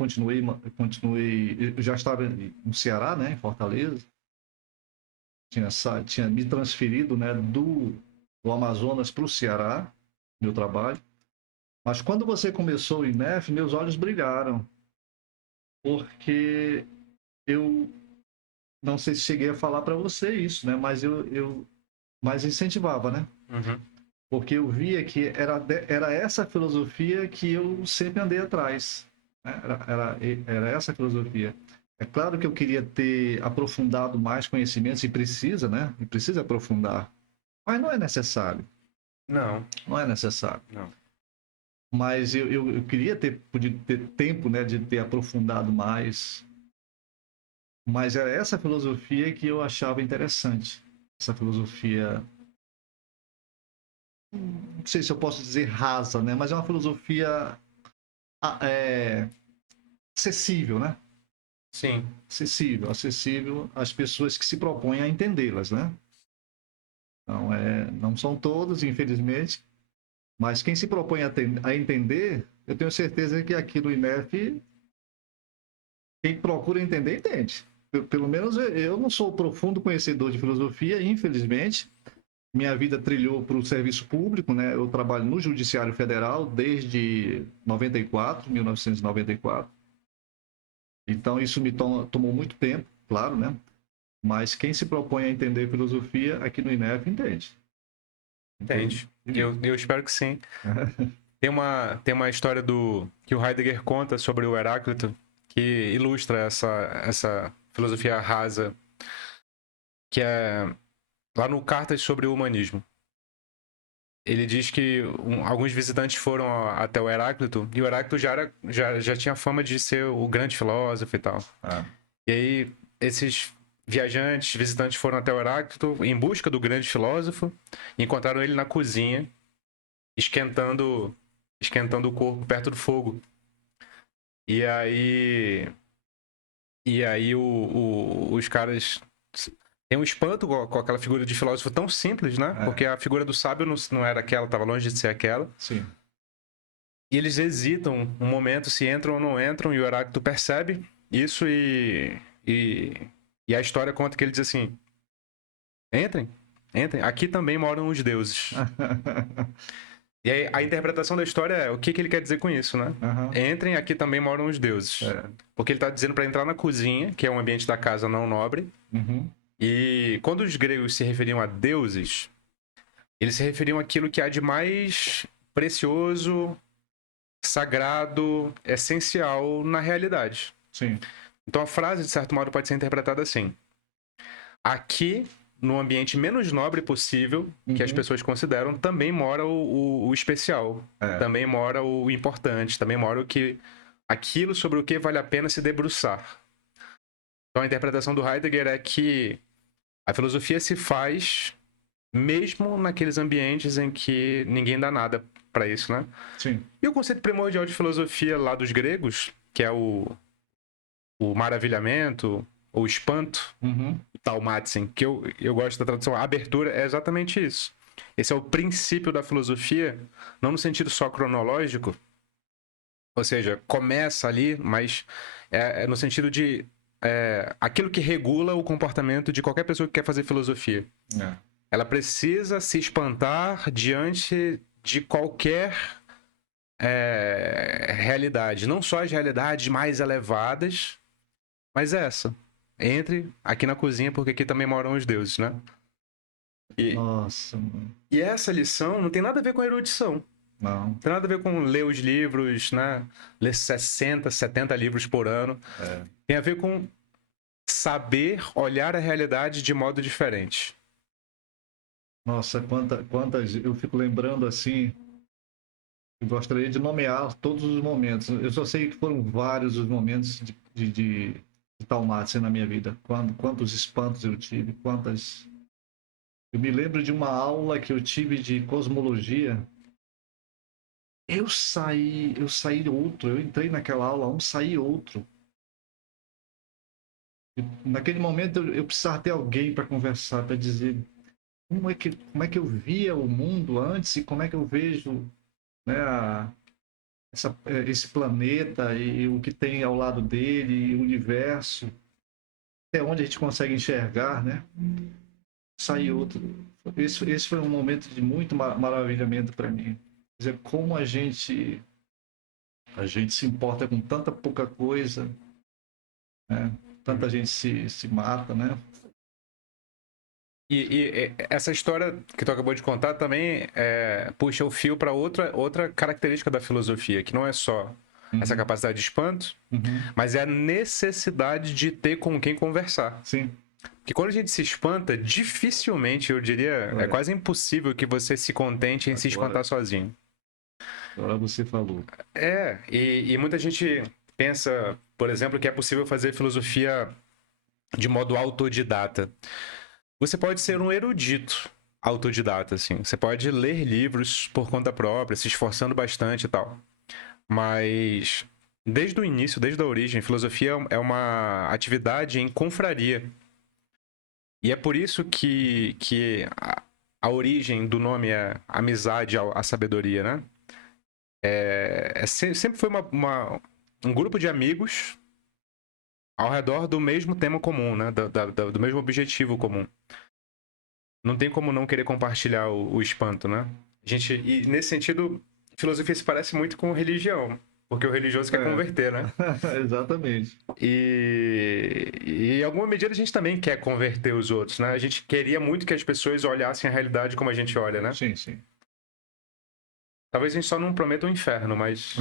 eu já estava no Ceará, né, em Fortaleza. Tinha me transferido, né, do Amazonas para o Ceará, meu trabalho. Mas quando você começou o INEF, meus olhos brilharam, porque eu não sei se cheguei a falar para você isso, né? Mas eu mais incentivava, né? Uhum. Porque eu via que era essa filosofia que eu sempre andei atrás, né? Era essa filosofia. É claro que eu queria ter aprofundado mais conhecimentos, e precisa, né? E precisa aprofundar. Mas não é necessário. Não, Não é necessário. não. Mas eu queria ter podido ter tempo, né? De ter aprofundado mais. Mas era essa filosofia que eu achava interessante. Essa filosofia, não sei se eu posso dizer rasa, né? Mas é uma filosofia é, acessível, né? Sim, Acessível às pessoas que se propõem a entendê-las, né? Não, não são todos, infelizmente, mas quem se propõe a entender, eu tenho certeza que aqui no INEF, quem procura entender, entende. Pelo menos eu não sou profundo conhecedor de filosofia, infelizmente. Minha vida trilhou para o serviço público, né? Eu trabalho no Judiciário Federal desde 1994. Então, isso me tomou muito tempo, claro, né? Mas quem se propõe a entender filosofia aqui no INEF entende. Entende? entende. Eu espero que sim. Tem uma história que o Heidegger conta sobre o Heráclito que ilustra essa filosofia rasa, que é lá no Cartas sobre o Humanismo. Ele diz que alguns visitantes foram até o Heráclito e o Heráclito já tinha fama de ser o grande filósofo e tal. Ah. E aí, esses visitantes foram até o Heráclito em busca do grande filósofo e encontraram ele na cozinha, esquentando, esquentando o corpo perto do fogo. E aí. E aí os caras têm um espanto com aquela figura de filósofo tão simples, né? Porque a figura do sábio não era aquela, estava longe de ser aquela. Sim. E eles hesitam um momento se entram ou não entram, e o Heráclito percebe isso e, e a história conta que ele diz assim: entrem, entrem, aqui também moram os deuses. E aí, a interpretação da história é o que ele quer dizer com isso, né? Uhum. Entrem, aqui também moram os deuses. Porque ele está dizendo para entrar na cozinha, que é um ambiente da casa não nobre. Uhum. E quando os gregos se referiam a deuses, eles se referiam àquilo que há de mais precioso sagrado, essencial na realidade. Sim. Então a frase, de certo modo, pode ser interpretada assim: aqui, no ambiente menos nobre possível, que as pessoas consideram, também mora o especial, também mora o importante, também mora aquilo sobre o que vale a pena se debruçar. Então a interpretação do Heidegger é que a filosofia se faz mesmo naqueles ambientes em que ninguém dá nada para isso, né? Sim. E o conceito primordial de filosofia lá dos gregos, que é o maravilhamento, ou espanto, taumatzen, que eu gosto da tradução, a abertura é exatamente isso. Esse é o princípio da filosofia, não no sentido só cronológico, ou seja, começa ali, mas é no sentido de aquilo que regula o comportamento de qualquer pessoa que quer fazer filosofia. Ela precisa se espantar diante de qualquer realidade, não só as realidades mais elevadas, mas essa. Entre aqui na cozinha, porque aqui também moram os deuses, né? Nossa, mano. E essa lição não tem nada a ver com erudição. Não. Não tem nada a ver com ler os livros, né? Ler 60, 70 livros por ano. Tem a ver com saber olhar a realidade de modo diferente. Nossa, quantas. Eu fico lembrando assim. Eu gostaria de nomear todos os momentos. Eu só sei que foram vários os momentos de Taumatzen na minha vida. Quantos espantos eu tive, quantas. Eu me lembro de uma aula que eu tive de cosmologia. Eu saí outro. Eu entrei naquela aula, saí outro. Naquele momento eu precisava ter alguém para conversar, para dizer como é que eu via o mundo antes e como é que eu vejo, né, esse planeta e o que tem ao lado dele, e o universo, até onde a gente consegue enxergar, né? Saiu outro. Esse foi um momento de muito maravilhamento para mim. Quer dizer, como a gente se importa com tanta pouca coisa, né? Tanta gente se mata, né? E essa história que tu acabou de contar também puxa o fio para outra característica da filosofia, que não é só essa capacidade de espanto, mas é a necessidade de ter com quem conversar. Sim. Porque quando a gente se espanta, dificilmente, eu diria, é quase impossível que você se contente em se espantar sozinho. Agora você falou. E muita gente pensa, por exemplo, que é possível fazer filosofia de modo autodidata. Você pode ser um erudito autodidata, assim. Você pode ler livros por conta própria, se esforçando bastante e tal. Mas desde o início, desde a origem, filosofia é uma atividade em confraria. E é por isso que a origem do nome é amizade à sabedoria, né? Sempre foi um grupo de amigos ao redor do mesmo tema comum, né? Do mesmo objetivo comum. Não tem como não querer compartilhar o espanto, né? E nesse sentido, filosofia se parece muito com religião, porque o religioso quer converter, né? Exatamente. E em alguma medida a gente também quer converter os outros, né? A gente queria muito que as pessoas olhassem a realidade como a gente olha, né? Sim, sim. Talvez a gente só não prometa um inferno, mas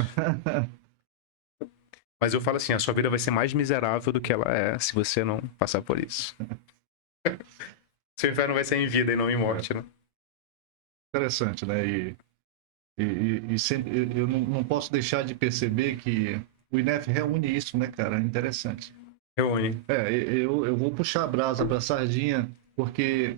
eu falo assim, a sua vida vai ser mais miserável do que ela é se você não passar por isso. Seu inferno vai ser em vida e não em morte, né? Interessante, né? E sempre, eu não posso deixar de perceber que o INEF reúne isso, né, cara? É interessante. Reúne. Eu vou puxar a brasa para a sardinha, porque.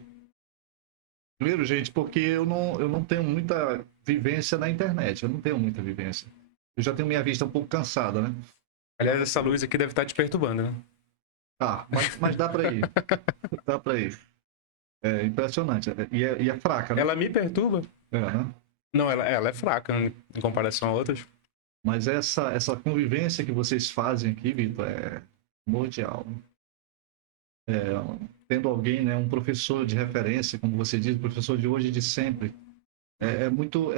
Primeiro, gente, porque eu não tenho muita vivência na internet. Eu não tenho muita vivência. Eu já tenho minha vista um pouco cansada, né? Aliás, essa luz aqui deve estar te perturbando, né? Ah, mas dá para ir. Dá para ir. É impressionante. E é fraca, né? Ela me perturba? Né? Não, ela é fraca em comparação a outras. Mas essa convivência que vocês fazem aqui, Vitor, é primordial. Tendo alguém, né, um professor de referência, como você diz, professor de hoje e de sempre, muito.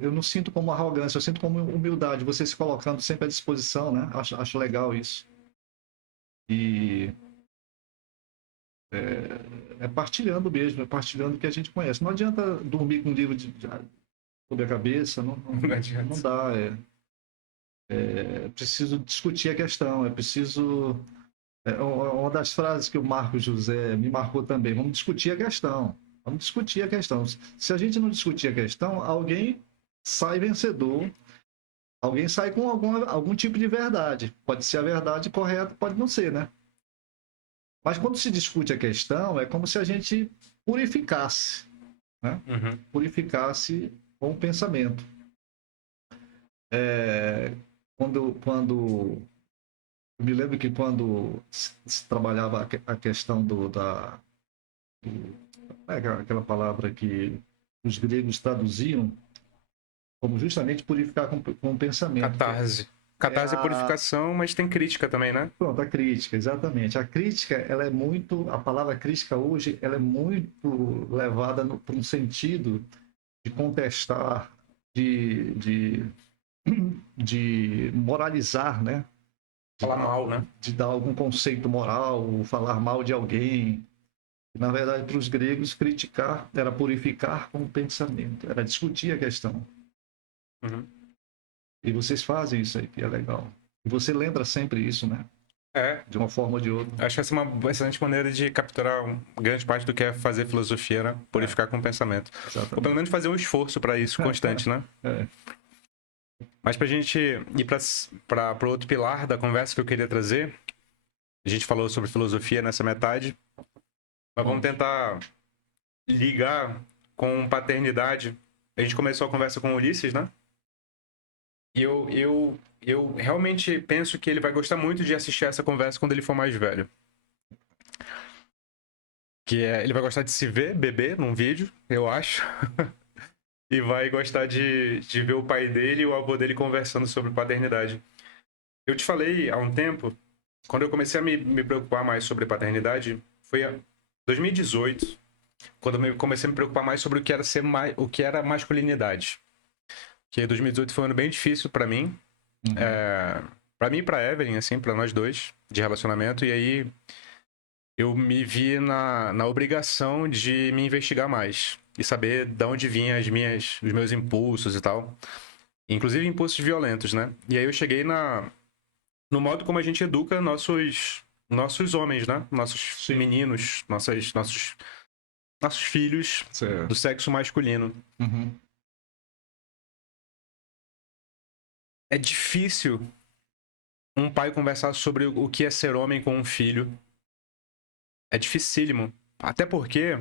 Eu não sinto como arrogância, eu sinto como humildade, você se colocando sempre à disposição, né? Acho legal isso. E partilhando mesmo, é partilhando o que a gente conhece. Não adianta dormir com um livro sobre a cabeça, não Não adianta. dá. É preciso discutir a questão, é preciso... uma das frases que o Marcos José me marcou também, vamos discutir a questão. Vamos discutir a questão. Se a gente não discutir a questão, alguém sai vencedor, alguém sai com algum tipo de verdade. Pode ser a verdade correta, pode não ser, né? Mas quando se discute a questão, é como se a gente purificasse, né? Uhum. Purificasse com o pensamento. Quando eu me lembro que quando se trabalhava a questão aquela palavra que os gregos traduziam como justamente purificar com o pensamento. Catarse. Catarse é purificação, mas tem crítica também, né? Pronto, a crítica, exatamente. A crítica, ela é muito... A palavra crítica hoje, ela é muito levada para um sentido de contestar, de moralizar, né? Falar mal, né? De dar algum conceito moral, falar mal de alguém. Na verdade, para os gregos, criticar era purificar com o pensamento, era discutir a questão. Uhum. E vocês fazem isso aí, que é legal. E você lembra sempre isso, né? É. De uma forma ou de outra. Acho que essa é uma excelente maneira de capturar grande parte do que é fazer filosofia, né? Purificar com o pensamento. Exatamente. Ou pelo menos fazer um esforço para isso constante, né? Mas pra gente ir para o outro pilar da conversa que eu queria trazer, a gente falou sobre filosofia nessa metade, mas vamos tentar ligar com paternidade. A gente começou a conversa com o Ulisses, né? E eu realmente penso que ele vai gostar muito de assistir essa conversa quando ele for mais velho. Ele vai gostar de se ver beber num vídeo, eu acho. E vai gostar de ver o pai dele e o avô dele conversando sobre paternidade. Eu te falei há um tempo, quando eu comecei a me preocupar mais sobre paternidade, foi em 2018, quando eu comecei a me preocupar mais sobre o que era masculinidade. Que 2018 foi um ano bem difícil para mim, para mim e para Evelyn, assim, para nós dois, de relacionamento. E aí eu me vi na obrigação de me investigar mais e saber de onde vinham os meus impulsos e tal. Inclusive impulsos violentos, né? E aí eu cheguei no modo como a gente educa nossos homens, né? Nossos meninos, nossos filhos do sexo masculino. Uhum. É difícil um pai conversar sobre o que é ser homem com um filho. É dificílimo. Até porque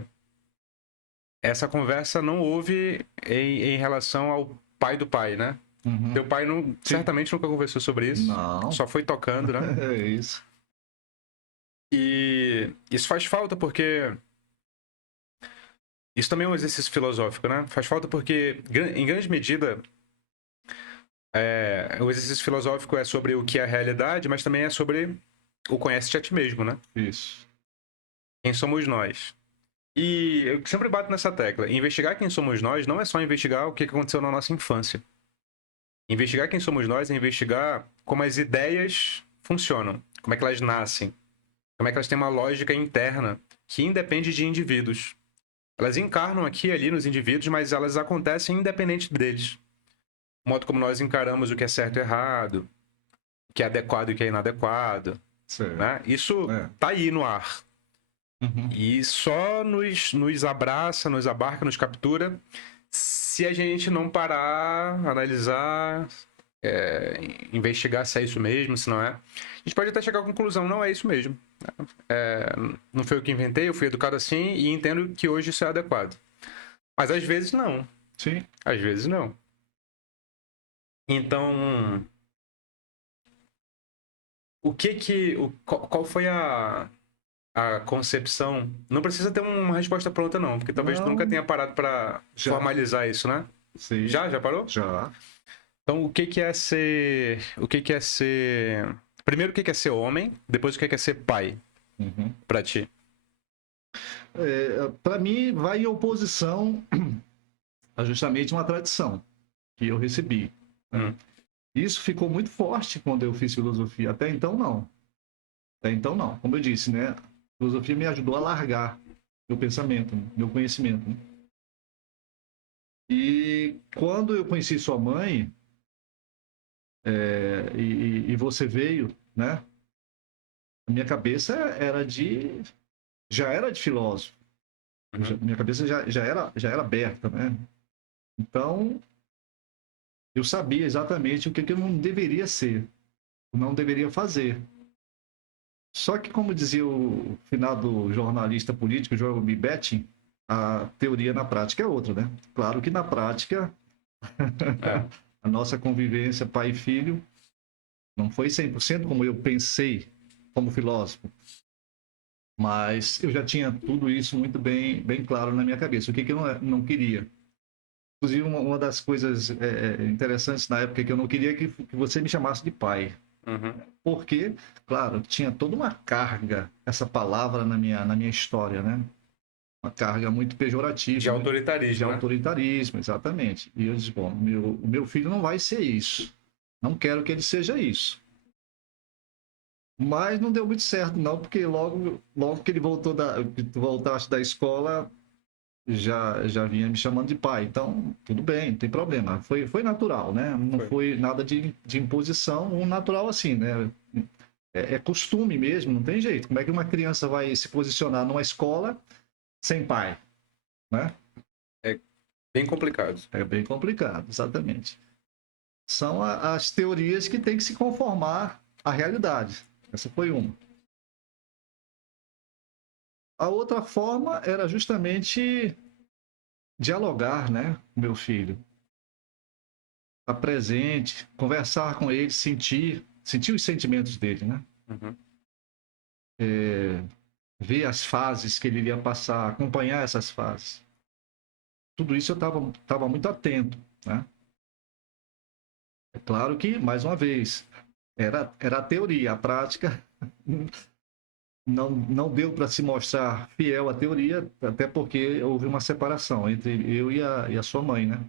essa conversa não houve em relação ao pai do pai, né? Uhum. Teu pai certamente nunca conversou sobre isso. Não. Só foi tocando, né? É isso. E isso faz falta porque... Isso também é um exercício filosófico, né? Faz falta porque, em grande medida, o exercício filosófico é sobre o que é a realidade, mas também é sobre o conhece-te a ti mesmo, né? Isso. Quem somos nós. E eu sempre bato nessa tecla. Investigar quem somos nós não é só investigar o que aconteceu na nossa infância. Investigar quem somos nós é investigar como as ideias funcionam, como é que elas nascem, como é que elas têm uma lógica interna que independe de indivíduos. Elas encarnam aqui e ali nos indivíduos, mas elas acontecem independente deles. O modo como nós encaramos o que é certo e errado, o que é adequado e o que é inadequado. Né? Isso tá aí no ar. Uhum. E só nos abraça, nos abarca, nos captura se a gente não parar, analisar, investigar se é isso mesmo, se não é. A gente pode até chegar à conclusão, não é isso mesmo. Não foi eu que inventei, eu fui educado assim e entendo que hoje isso é adequado. Mas às vezes não. Sim. Às vezes não. Então, qual foi a concepção? Não precisa ter uma resposta pronta não, porque talvez tu nunca tenha parado para formalizar isso, né? Sim. Já parou? Já. Então, o que é ser... Primeiro, o que é ser homem, depois o que é ser pai, pra ti? Para mim, vai em oposição a justamente uma tradição que eu recebi. Né? Isso ficou muito forte quando eu fiz filosofia. Até então, não. Como eu disse, né? A filosofia me ajudou a largar meu pensamento, meu conhecimento. Né? E quando eu conheci sua mãe, E você veio, né? A minha cabeça já era de filósofo. Minha cabeça já era aberta, né? Então, eu sabia exatamente o que eu não deveria ser, não deveria fazer. Só que, como dizia o finado jornalista político, João Betting, a teoria na prática é outra, né? Claro que na prática, a nossa convivência pai e filho não foi 100% como eu pensei como filósofo, mas eu já tinha tudo isso muito bem claro na minha cabeça. O que eu não queria. Inclusive, uma das coisas interessantes na época que eu não queria que você me chamasse de pai. Uhum. Porque, claro, tinha toda uma carga, essa palavra na minha história, né? Uma carga muito pejorativa. De autoritarismo, de autoritarismo, exatamente. E eu disse, bom, o meu filho não vai ser isso. Não quero que ele seja isso. Mas não deu muito certo, não, porque logo que ele voltasse da escola, já vinha me chamando de pai. Então, tudo bem, não tem problema. Foi natural, né? Não foi nada de imposição, um natural assim, né? É costume mesmo, não tem jeito. Como é que uma criança vai se posicionar numa escola sem pai, né? É bem complicado. É bem complicado, exatamente. São as teorias que têm que se conformar à realidade. Essa foi uma. A outra forma era justamente dialogar, né, com meu filho. Estar presente, conversar com ele, sentir os sentimentos dele, né? Uhum. Ver as fases que ele iria passar, acompanhar essas fases. Tudo isso eu estava muito atento, né? É claro que, mais uma vez, era a teoria, a prática não deu para se mostrar fiel à teoria, até porque houve uma separação entre eu e a sua mãe, né?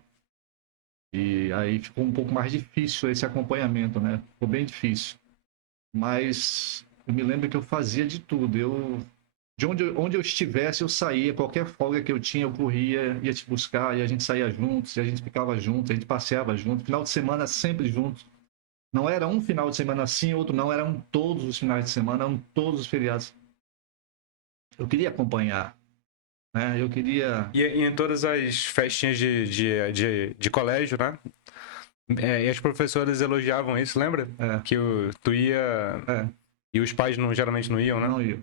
E aí ficou um pouco mais difícil esse acompanhamento, né? Ficou bem difícil. Mas eu me lembro que eu fazia de tudo. De onde eu estivesse, eu saía. Qualquer folga que eu tinha, eu corria, ia te buscar, e a gente saía juntos, e a gente ficava juntos, a gente passeava junto. Final de semana sempre juntos. Não era um final de semana assim, outro não, eram todos os finais de semana, eram todos os feriados. Eu queria acompanhar, né? Eu queria. E em todas as festinhas de colégio, né? E as professoras elogiavam isso, lembra? É, Que tu ia. é, E os pais geralmente não iam, né? não ia.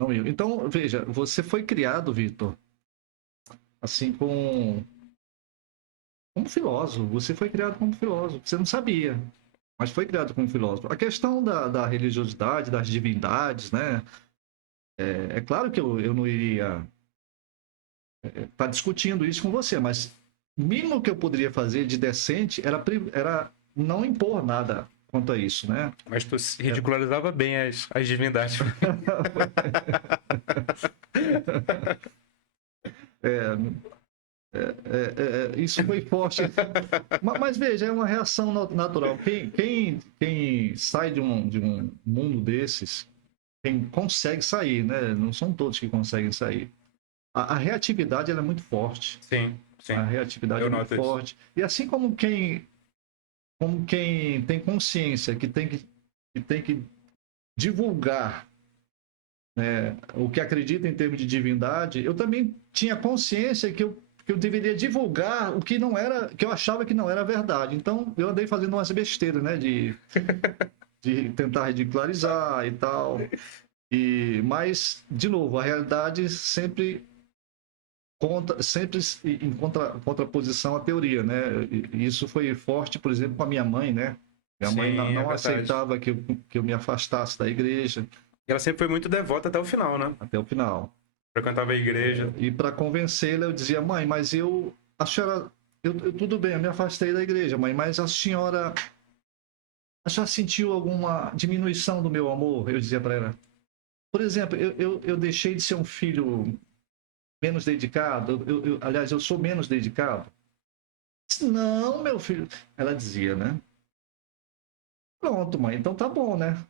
Não ia. Então, veja, você foi criado, Vitor, assim, como filósofo. Você foi criado como filósofo. Você não sabia, mas foi criado como filósofo. A questão da religiosidade, das divindades, né? É claro que eu não iria estar discutindo isso com você, mas o mínimo que eu poderia fazer de decente era não impor nada quanto a isso, né? Mas tu ridicularizava bem as divindades. Isso foi forte. Mas veja, é uma reação natural. Quem sai de um mundo desses, quem consegue sair, né? Não são todos que conseguem sair. A reatividade ela é muito forte. Sim, sim. A reatividade Eu é muito noto isso. forte. E assim como quem tem consciência que tem que divulgar, né, o que acredita em termos de divindade, eu também tinha consciência que eu deveria divulgar o que não era, que eu achava que não era verdade. Então, eu andei fazendo umas besteiras, né, de tentar ridicularizar e tal. Mas, de novo, a realidade sempre em contraposição à teoria, né? E isso foi forte, por exemplo, com a minha mãe, né? Minha mãe Sim, é não verdade. aceitava que eu me afastasse da igreja E ela sempre foi muito devota até o final, né? até o final. Frequentava a igreja. E para convencê-la, eu dizia, mãe, mas a senhora, tudo bem, eu me afastei da igreja, mãe, mas a senhora sentiu alguma diminuição do meu amor? Eu dizia para ela. Por exemplo, eu deixei de ser um filho menos dedicado? Aliás, eu sou menos dedicado? Não, meu filho. Ela dizia, né? Pronto, mãe, então tá bom, né?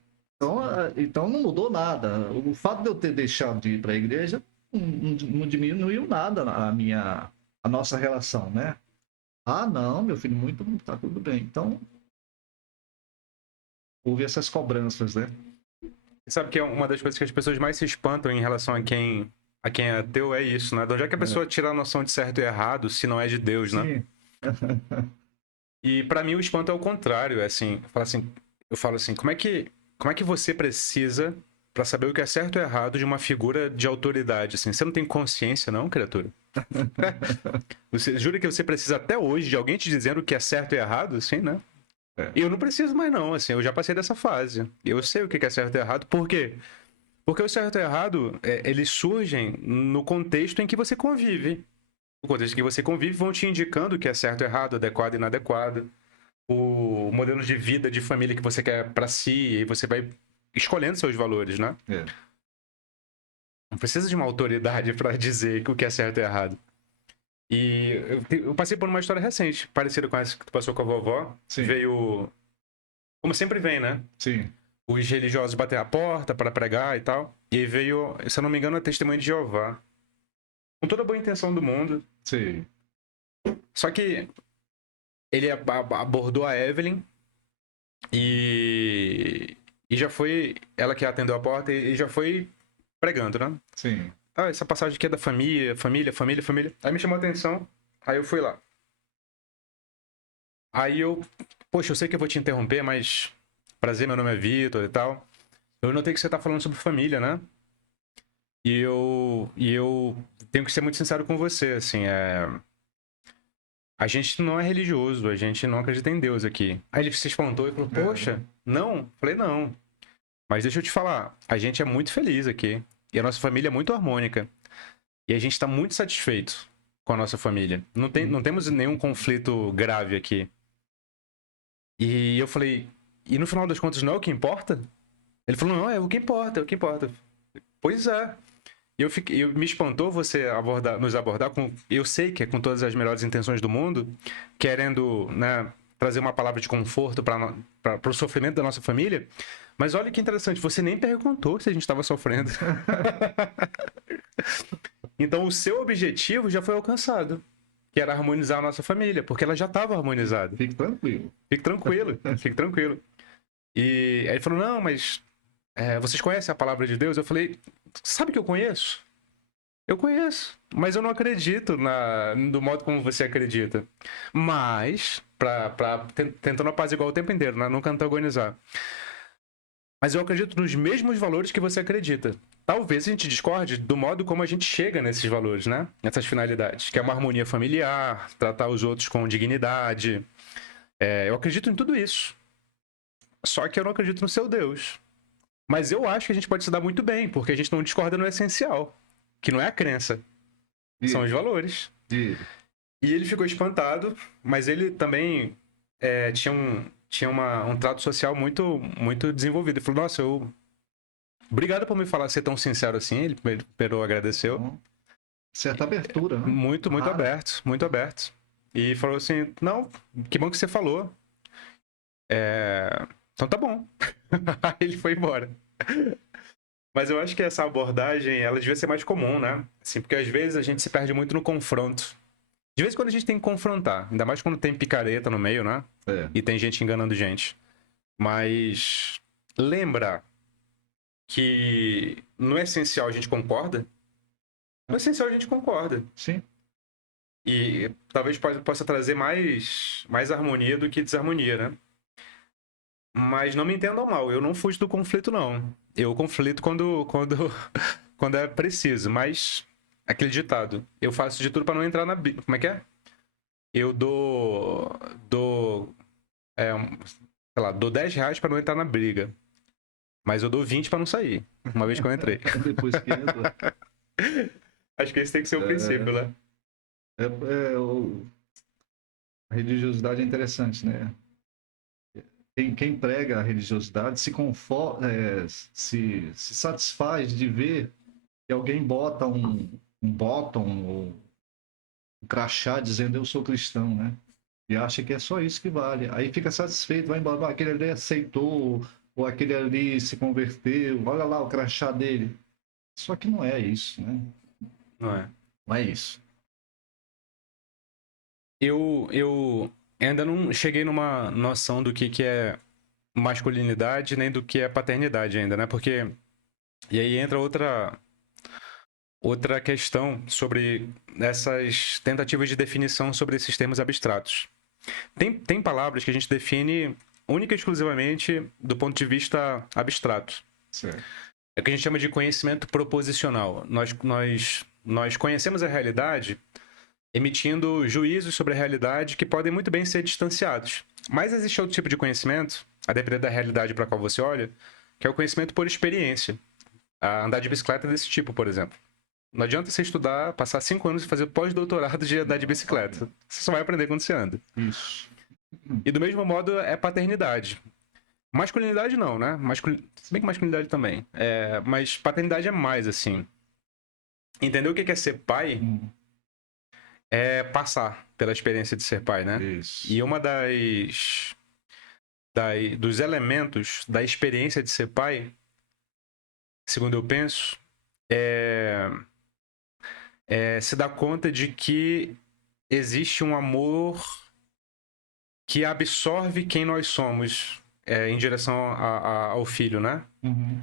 Então não mudou nada. O fato de eu ter deixado de ir para a igreja não diminuiu nada a nossa relação, né? Ah, não, meu filho, muito, tá tudo bem. Então, houve essas cobranças, né? Sabe que é uma das coisas que as pessoas mais se espantam em relação a quem é ateu é isso, né? De onde é que a pessoa tira a noção de certo e errado se não é de Deus, né? Sim. E pra mim o espanto é o contrário, é assim, eu falo assim, como é que você precisa pra saber o que é certo ou errado de uma figura de autoridade, assim? Você não tem consciência, não, criatura? Você jura que você precisa até hoje de alguém te dizendo o que é certo e errado, assim, né? É. Eu não preciso mais não, assim, eu já passei dessa fase. Eu sei o que é certo e errado, por quê? Porque o certo e errado, eles surgem no contexto em que você convive. O contexto em que você convive vão te indicando o que é certo e errado, adequado e inadequado. O modelo de vida, de família que você quer pra si, e você vai escolhendo seus valores, né? É. Não precisa de uma autoridade pra dizer o que é certo e errado. E eu passei por uma história recente, parecida com essa que tu passou com a vovó. Sim. Veio, como sempre vem, né? Sim. Os religiosos bater a porta para pregar e tal. E aí veio, se eu não me engano, a testemunha de Jeová. Com toda a boa intenção do mundo. Sim. Só que ele abordou a Evelyn e, e já foi ela que atendeu a porta e já foi pregando, né? Sim. Ah, essa passagem aqui é da família, família, família, família. Aí me chamou a atenção, aí eu fui lá. Aí eu, poxa, eu sei que eu vou te interromper, mas prazer, meu nome é Vitor e tal. Eu notei que você tá falando sobre família, né? E eu tenho que ser muito sincero com você, assim, a gente não é religioso, a gente não acredita em Deus aqui. Aí ele se espantou e falou, poxa, não? Falei, não. Mas deixa eu te falar, a gente é muito feliz aqui. E a nossa família é muito harmônica. E a gente tá muito satisfeito com a nossa família. Não temos nenhum conflito grave aqui. E eu falei, e no final das contas não é o que importa? Ele falou, não, é o que importa, é o que importa. Pois é. Me espantou você nos abordar com. Eu sei que é com todas as melhores intenções do mundo, querendo, né, trazer uma palavra de conforto para o sofrimento da nossa família. Mas olha que interessante, você nem perguntou se a gente estava sofrendo. Então o seu objetivo já foi alcançado, que era harmonizar a nossa família, porque ela já estava harmonizada. Fique tranquilo. Fique tranquilo, fique tranquilo. E aí ele falou: não, mas vocês conhecem a palavra de Deus? Eu falei: sabe que eu conheço? Eu conheço, mas eu não acredito do modo como você acredita. Mas, tentando apaziguar o tempo inteiro, né? Nunca antagonizar. Mas eu acredito nos mesmos valores que você acredita. Talvez a gente discorde do modo como a gente chega nesses valores, né? Nessas finalidades. Que é uma harmonia familiar, tratar os outros com dignidade. Eu acredito em tudo isso. Só que eu não acredito no seu Deus. Mas eu acho que a gente pode se dar muito bem, porque a gente não discorda no essencial. Que não é a crença, são os valores. E E ele ficou espantado, mas ele também tinha um trato social muito, muito desenvolvido. Ele falou, nossa, obrigado por me falar ser tão sincero assim. Ele primeiro agradeceu. Então, certa abertura, né? Muito, muito Rara. aberto, muito aberto. E falou assim, não, que bom que você falou. Então tá bom. Aí ele foi embora. Mas eu acho que essa abordagem, ela devia ser mais comum, né? Assim, porque às vezes a gente se perde muito no confronto. De vez em quando a gente tem que confrontar, ainda mais quando tem picareta no meio, né? É. E tem gente enganando gente. Mas lembra que no essencial a gente concorda? No essencial a gente concorda. Sim. E talvez possa trazer mais harmonia do que desarmonia, né? Mas não me entendam mal, eu não fujo do conflito, não. Eu conflito quando é preciso, mas aquele ditado, eu faço de tudo para não entrar na briga. Como é que é? Eu dou sei lá, dou 10 reais pra não entrar na briga. Mas eu dou 20 pra não sair. Uma vez que eu entrei. Depois que entra. Acho que esse tem que ser o princípio, né? É, a religiosidade é interessante, né? Quem prega a religiosidade se satisfaz de ver que alguém bota um bottom ou um crachá dizendo eu sou cristão, né? E acha que é só isso que vale. Aí fica satisfeito, vai embora. Aquele ali aceitou, ou aquele ali se converteu, olha lá o crachá dele. Só que não é isso, né? Não é? Não é isso. Eu ainda não cheguei numa noção do que é masculinidade, nem do que é paternidade ainda, né? Porque. E aí entra outra questão sobre essas tentativas de definição sobre esses termos abstratos. Tem palavras que a gente define única e exclusivamente do ponto de vista abstrato. Certo. É o que a gente chama de conhecimento proposicional. Nós conhecemos a realidade emitindo juízos sobre a realidade que podem muito bem ser distanciados. Mas existe outro tipo de conhecimento, a depender da realidade para a qual você olha, que é o conhecimento por experiência. A andar de bicicleta é desse tipo, por exemplo. Não adianta você estudar, passar 5 anos e fazer pós-doutorado de andar de bicicleta. Você só vai aprender quando você anda. Isso. E do mesmo modo é paternidade. Masculinidade não, né? Se bem que masculinidade também. Mas paternidade é mais, assim. Entender o que é ser pai é passar pela experiência de ser pai, né? Isso. E uma dos elementos da experiência de ser pai, segundo eu penso, é se dar conta de que existe um amor que absorve quem nós somos em direção ao filho, né? Uhum.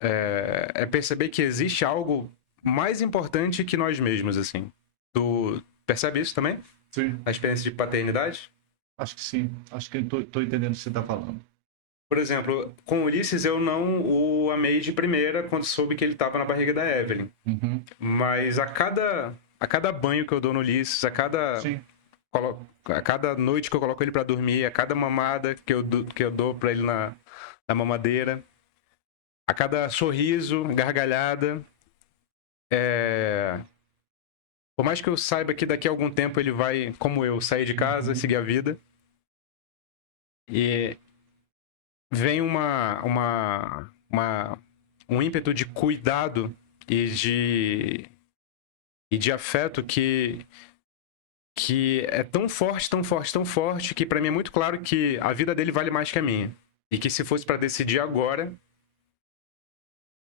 É perceber que existe algo mais importante que nós mesmos, assim. Tu percebe isso também? Sim. Na experiência de paternidade? Acho que sim. Acho que estou entendendo o que você está falando. Por exemplo, com Ulisses eu não o amei de primeira quando soube que ele estava na barriga da Evelyn. Uhum. Mas a cada banho que eu dou no Ulisses, Sim. a cada noite que eu coloco ele para dormir, a cada mamada que eu dou para ele na mamadeira, a cada sorriso, gargalhada, por mais que eu saiba que daqui a algum tempo ele vai, como eu, sair de casa, seguir a vida, e vem um ímpeto de cuidado e de afeto que é tão forte, tão forte, tão forte, que pra mim é muito claro que a vida dele vale mais que a minha. E que se fosse pra decidir agora,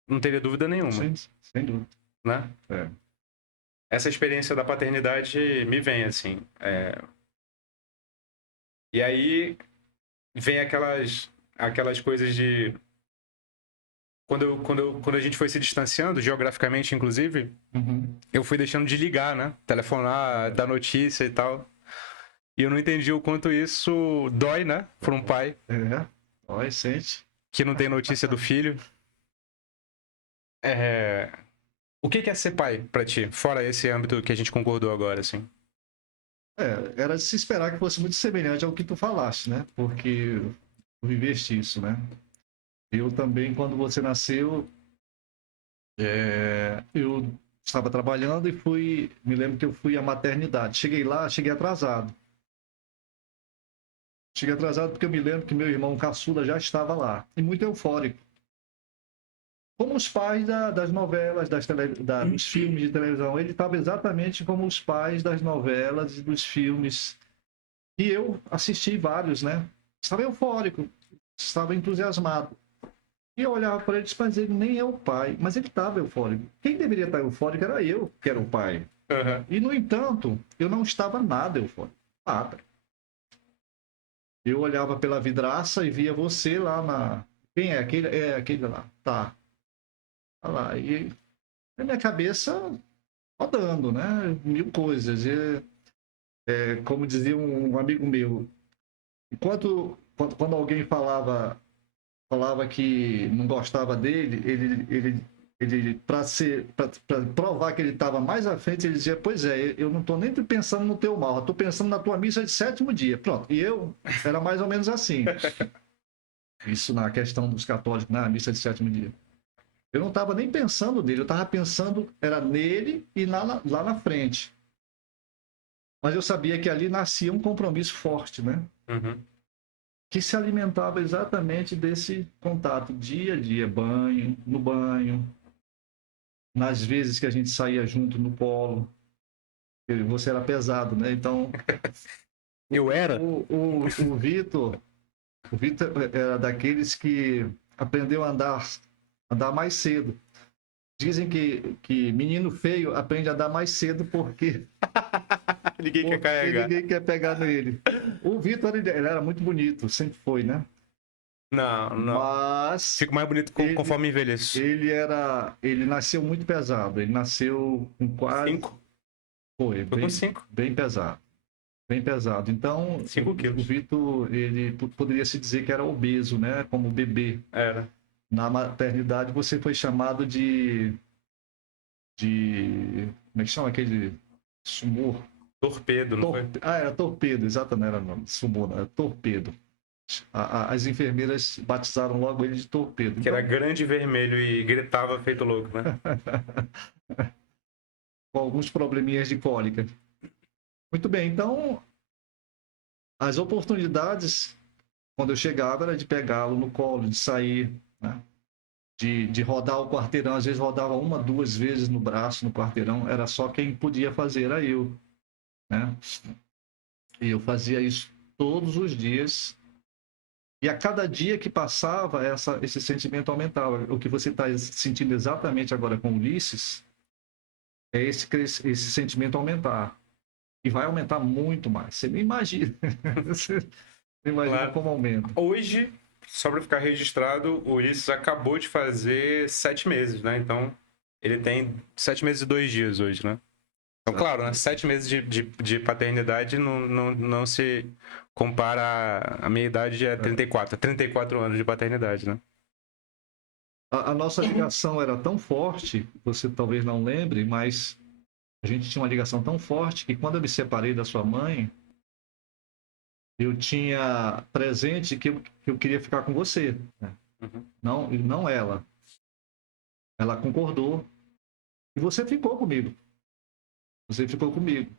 não teria dúvida nenhuma, Sim, sem dúvida. né? É. Essa experiência da paternidade me vem, assim. E aí vem aquelas coisas de... Quando a gente foi se distanciando, geograficamente, inclusive, Uhum. eu fui deixando de ligar, né? Telefonar, dar notícia e tal. E eu não entendi o quanto isso dói, né? Para um pai Olha, sente. que não tem notícia do filho. O que é ser pai pra ti? Fora esse âmbito que a gente concordou agora, assim. Era de se esperar que fosse muito semelhante ao que tu falaste, né? Porque tu viveste isso, né? Eu também, quando você nasceu, eu estava trabalhando e me lembro que eu fui à maternidade. Cheguei lá, cheguei atrasado. Cheguei atrasado porque eu me lembro que meu irmão caçula já estava lá. E muito eufórico. Como os pais das novelas, dos filmes de televisão. Ele estava exatamente como os pais das novelas e dos filmes. E eu assisti vários, né? Estava eufórico, estava entusiasmado. E eu olhava para ele e disse, mas ele nem é o pai. Mas ele estava eufórico. Quem deveria estar eufórico era eu, que era o pai. Uhum. E, no entanto, eu não estava nada eufórico. Nada. Eu olhava pela vidraça e via você lá na... Quem é? Aquele lá. Tá. Tá lá. E na minha cabeça, rodando, né? Mil coisas. Como dizia um amigo meu, quando alguém falava que não gostava dele, ele para provar que ele estava mais à frente, ele dizia, pois é, eu não estou nem pensando no teu mal, eu estou pensando na tua missa de sétimo dia. Pronto, e eu era mais ou menos assim. Isso na questão dos católicos, na missa de sétimo dia. Eu não estava nem pensando nele, eu estava pensando, era nele e lá na frente. Mas eu sabia que ali nascia um compromisso forte, né? Uhum. Que se alimentava exatamente desse contato dia a dia, no banho, nas vezes que a gente saía junto no polo. Você era pesado, né? Então, Eu era? o Vitor era daqueles que aprendeu a andar mais cedo. Dizem que menino feio aprende a andar mais cedo porque Ninguém quer carregar. ninguém quer pegar nele. O Vitor, ele era muito bonito, sempre foi, né? Não, não. Mas Fico mais bonito conforme envelheço. ele nasceu muito pesado. Ele nasceu com quase... 5? Foi, Foi com 5. bem pesado. Bem pesado. Então, 5 o quilos. Vitor, ele poderia se dizer que era obeso, né? Como bebê. Era. Na maternidade, você foi chamado como é que chama aquele sumô? Torpedo, não foi? Era torpedo, exatamente, era o nome. Sumô, não, era torpedo. As enfermeiras batizaram logo ele de torpedo. Que era grande e vermelho e gritava feito louco, né? Com alguns probleminhas de cólica. Muito bem, então as oportunidades, quando eu chegava, era de pegá-lo no colo, de sair, né? De rodar o quarteirão. Às vezes rodava uma, duas vezes no braço, no quarteirão. Era só quem podia fazer, era eu, né? E eu fazia isso todos os dias. E a cada dia que passava, esse sentimento aumentava. O que você está sentindo exatamente agora com Ulisses é esse sentimento aumentar. E vai aumentar muito mais. Você nem imagina. Você não imagina Claro. como aumenta. Hoje, só para ficar registrado, o Ulisses acabou de fazer 7 meses, né? Então, ele tem 7 meses e 2 dias hoje, né? Então, claro, né? 7 meses de paternidade não se compara à minha idade, é 34. 34 anos de paternidade, né? A nossa ligação era tão forte, você talvez não lembre, mas a gente tinha uma ligação tão forte que quando eu me separei da sua mãe, eu tinha presente que eu queria ficar com você, né? Uhum. Não ela. Ela concordou e você ficou comigo. Você ficou comigo.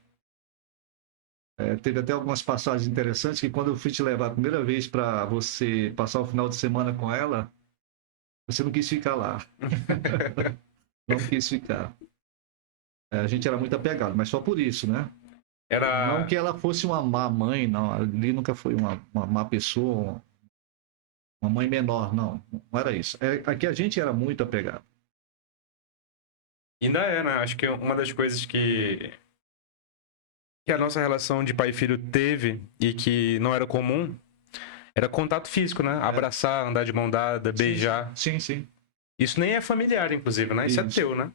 Teve até algumas passagens interessantes que quando eu fui te levar a primeira vez para você passar o final de semana com ela, você não quis ficar lá. Não quis ficar. A gente era muito apegado, mas só por isso, né? Não Era. que ela fosse uma má mãe, não. Ali nunca foi uma má pessoa, uma mãe menor, não. Não era isso. Aqui a gente era muito apegado. Ainda é, né? Acho que uma das coisas que a nossa relação de pai e filho teve e que não era comum era contato físico, né? Abraçar, andar de mão dada, beijar. Sim, sim. Isso nem é familiar, inclusive, né? Isso é teu, né?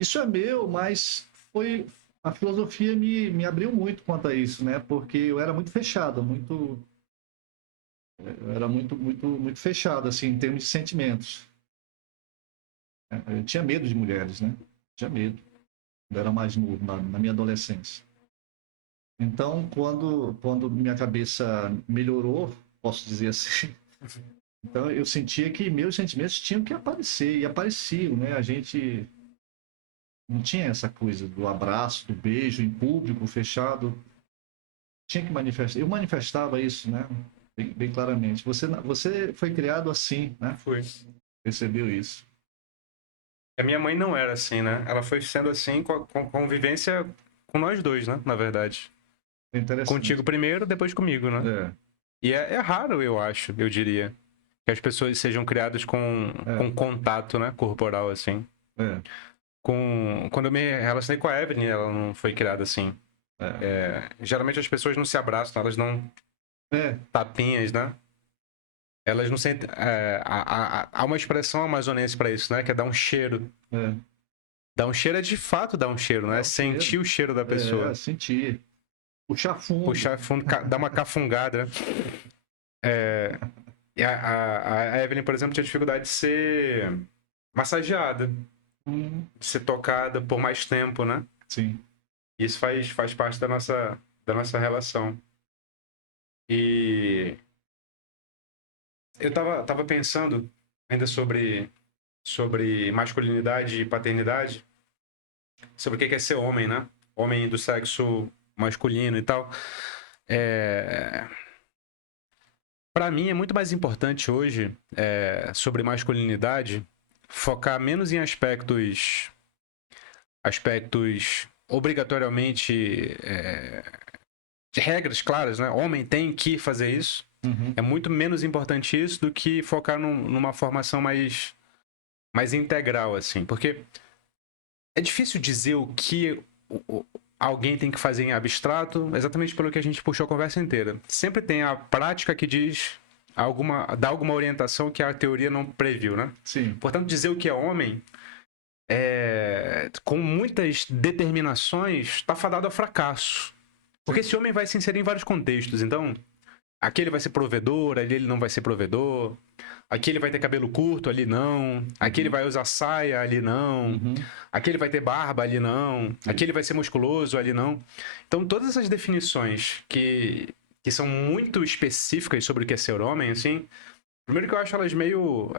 Isso é meu, mas foi a filosofia me abriu muito quanto a isso, né? Porque eu era muito fechado, eu era muito fechado assim em termos de sentimentos. Eu tinha medo de mulheres, né? Tinha medo. Eu era mais novo na minha adolescência. Então, quando minha cabeça melhorou, posso dizer assim, então eu sentia que meus sentimentos tinham que aparecer e apareciam, né? A gente não tinha essa coisa do abraço, do beijo em público, fechado. Tinha que manifestar. Eu manifestava isso, né? Bem claramente. Você foi criado assim, né? Foi. Percebeu isso. A minha mãe não era assim, né? Ela foi sendo assim com a convivência com nós dois, né? Na verdade. É interessante. Contigo primeiro, depois comigo, né? É. E é raro, eu acho, eu diria, que as pessoas sejam criadas com contato, né? Corporal, assim. É. Quando eu me relacionei com a Evelyn, ela não foi criada assim. Geralmente as pessoas não se abraçam, elas dão tapinhas, né? Elas não sentem. Há uma expressão amazonense para isso, né? Que é dar um cheiro. É. Dar um cheiro é de fato dar um cheiro, né? Dá um Sentir cheiro. o cheiro da pessoa. Sentir. Puxar fundo. Puxar fundo, dar uma cafungada. E a Evelyn, por exemplo, tinha dificuldade de ser massageada, de ser tocada por mais tempo, né? Sim. Isso faz parte da nossa relação. E eu tava pensando ainda sobre masculinidade e paternidade, sobre o que é ser homem, né? Homem do sexo masculino e tal. Para mim é muito mais importante hoje, sobre masculinidade, focar menos em aspectos obrigatoriamente de regras claras, né? Homem tem que fazer isso. Uhum. É muito menos importante isso do que focar numa formação mais integral, assim. Porque é difícil dizer o que alguém tem que fazer em abstrato, exatamente pelo que a gente puxou a conversa inteira. Sempre tem a prática que diz dar alguma orientação que a teoria não previu, né? Sim. Portanto, dizer o que é homem com muitas determinações está fadado ao fracasso. Porque esse homem vai se inserir em vários contextos. Então, aqui ele vai ser provedor, ali ele não vai ser provedor. Aqui ele vai ter cabelo curto, ali não. Aqui ele vai usar saia, ali não. Uhum. Aqui ele vai ter barba, ali não. Aqui ele vai ser musculoso, ali não. Então, todas essas definições que são muito específicas sobre o que é ser homem, assim, primeiro que eu acho elas meio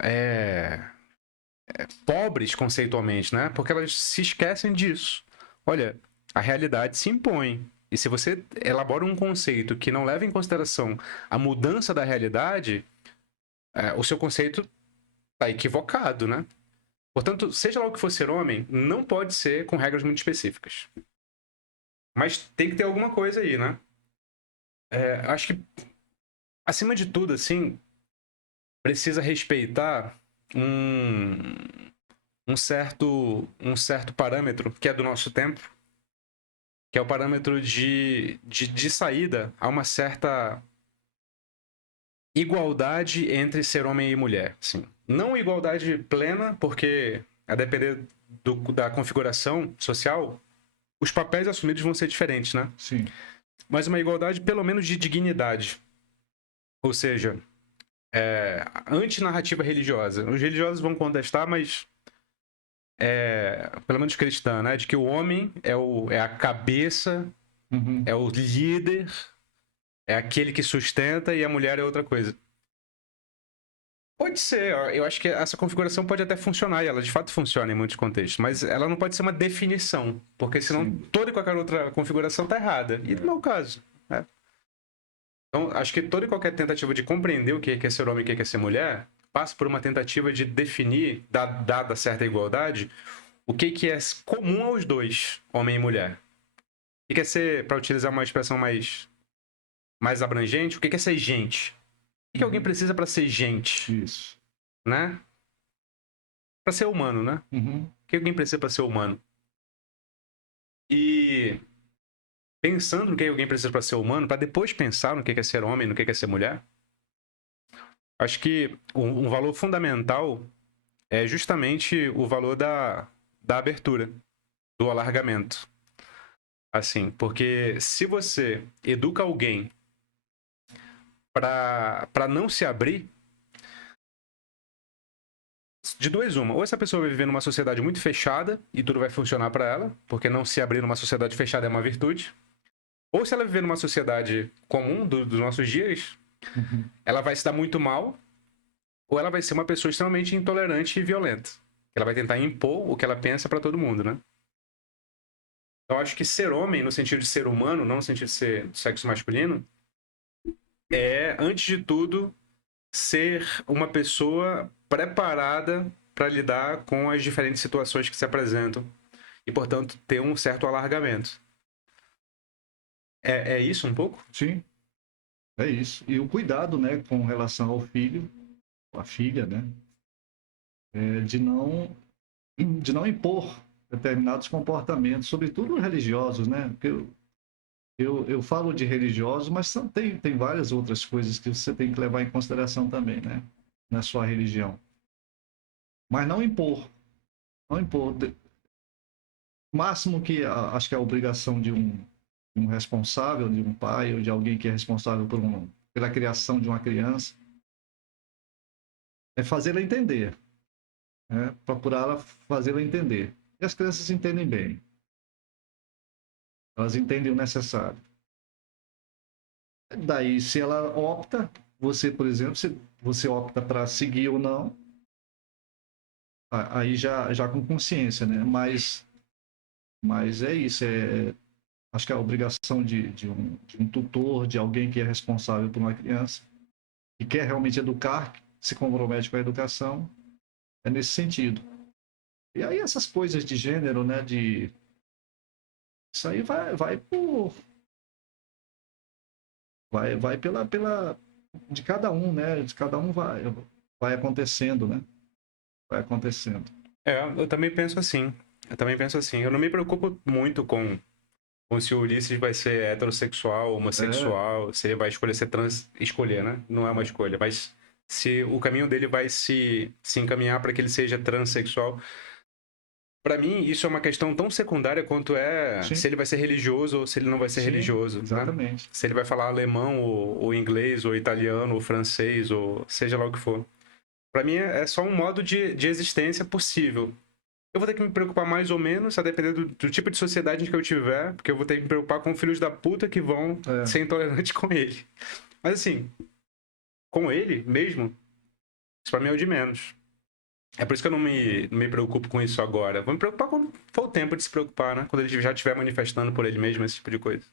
pobres conceitualmente, né? Porque elas se esquecem disso. Olha, a realidade se impõe. E se você elabora um conceito que não leva em consideração a mudança da realidade, o seu conceito está equivocado, né? Portanto, seja lá o que for ser homem, não pode ser com regras muito específicas. Mas tem que ter alguma coisa aí, né? Acho que, acima de tudo, assim, precisa respeitar um, um certo parâmetro que é do nosso tempo, que é o parâmetro de saída a uma certa igualdade entre ser homem e mulher. Assim. Não igualdade plena, porque a depender da configuração social, os papéis assumidos vão ser diferentes, né? Sim. Mas uma igualdade pelo menos de dignidade. Ou seja, antinarrativa religiosa. Os religiosos vão contestar, mas pelo menos cristã, né? De que o homem é a cabeça, Uhum. é o líder, é aquele que sustenta e a mulher é outra coisa. Pode ser, eu acho que essa configuração pode até funcionar, e ela de fato funciona em muitos contextos, mas ela não pode ser uma definição, porque senão Sim. toda e qualquer outra configuração está errada. E no meu caso, né? Então, acho que toda e qualquer tentativa de compreender o que é ser homem e o que é ser mulher passa por uma tentativa de definir, dada certa igualdade, o que é comum aos dois, homem e mulher. O que é ser, para utilizar uma expressão mais abrangente, o que é ser gente? O que alguém precisa para ser gente, Isso. né? Para ser humano, né? Uhum. O que alguém precisa para ser humano? E pensando no que alguém precisa para ser humano, para depois pensar no que é ser homem, no que é ser mulher, acho que um valor fundamental é justamente o valor da abertura, do alargamento. Assim, porque se você educa alguém para não se abrir, de duas uma. Ou essa pessoa vai viver numa sociedade muito fechada e tudo vai funcionar para ela, porque não se abrir numa sociedade fechada é uma virtude. Ou se ela viver numa sociedade comum dos nossos dias, Uhum. ela vai se dar muito mal, ou ela vai ser uma pessoa extremamente intolerante e violenta. Ela vai tentar impor o que ela pensa para todo mundo, né? Então, acho que ser homem, no sentido de ser humano, não no sentido de ser do sexo masculino, é, antes de tudo, ser uma pessoa preparada para lidar com as diferentes situações que se apresentam e, portanto, ter um certo alargamento. É isso um pouco? Sim, é isso. E o cuidado, né, com relação ao filho, a filha, né, de não impor determinados comportamentos, sobretudo religiosos, né? Porque eu falo de religiosos, mas tem várias outras coisas que você tem que levar em consideração também, né? Na sua religião. Mas não impor. Não impor. O máximo que acho que é a obrigação de um responsável, de um pai ou de alguém que é responsável pela criação de uma criança, é fazê-la entender. Né? Procurá-la fazê-la entender. E as crianças entendem bem. Elas entendem o necessário. Daí, se ela opta, você, por exemplo, se você opta para seguir ou não, aí já com consciência, né? Mas é isso. Acho que é a obrigação de um tutor, de alguém que é responsável por uma criança, que quer realmente educar, se compromete com a educação, é nesse sentido. E aí essas coisas de gênero, né? Isso aí vai pela de cada um, né? De cada um vai acontecendo, né? Vai acontecendo. Eu também penso assim. Eu também penso assim. Eu não me preocupo muito com Como se o Ulisses vai ser heterossexual, É, homossexual, se ele vai escolher ser trans, escolher, né? Não é uma escolha, mas se o caminho dele vai se encaminhar para que ele seja transexual. Para mim, isso é uma questão tão secundária quanto é sim, se ele vai ser religioso ou se ele não vai ser sim, religioso, né? exatamente. Se ele vai falar alemão ou inglês ou italiano ou francês ou seja lá o que for. Para mim é só um modo de existência possível. Eu vou ter que me preocupar mais ou menos, a depender do tipo de sociedade que eu tiver, porque eu vou ter que me preocupar com filhos da puta que vão É, ser intolerantes com ele. Mas assim, com ele mesmo, isso pra mim é o de menos. É por isso que eu não me preocupo com isso agora. Vou me preocupar quando for o tempo de se preocupar, né? Quando ele já estiver manifestando por ele mesmo, esse tipo de coisa.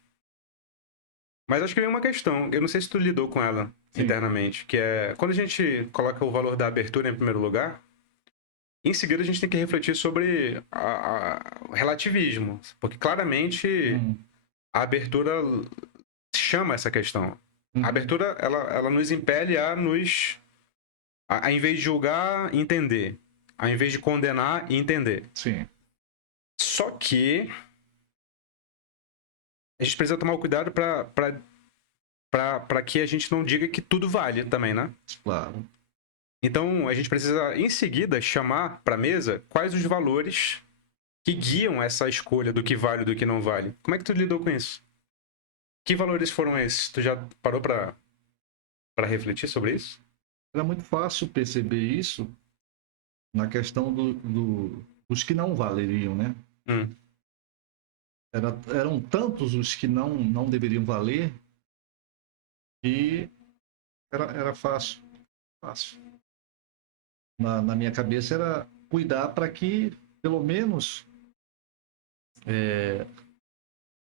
Mas acho que vem uma questão, eu não sei se tu lidou com ela sim. internamente, que é quando a gente coloca o valor da abertura em primeiro lugar, em seguida a gente tem que refletir sobre o relativismo, porque claramente Hum, a abertura chama essa questão. A uhum, abertura, ela nos impele a nos... A, em vez de julgar, entender. Ao invés de condenar, entender. sim, Só que a gente precisa tomar cuidado para que a gente não diga que tudo vale também, né? claro. Então, a gente precisa, em seguida, chamar para a mesa quais os valores que guiam essa escolha do que vale e do que não vale. Como é que tu lidou com isso? Que valores foram esses? Tu já parou para refletir sobre isso? Era muito fácil perceber isso na questão dos que não valeriam, né? Hum. Eram tantos os que não deveriam valer que era fácil, fácil. Na minha cabeça era cuidar para que, pelo menos,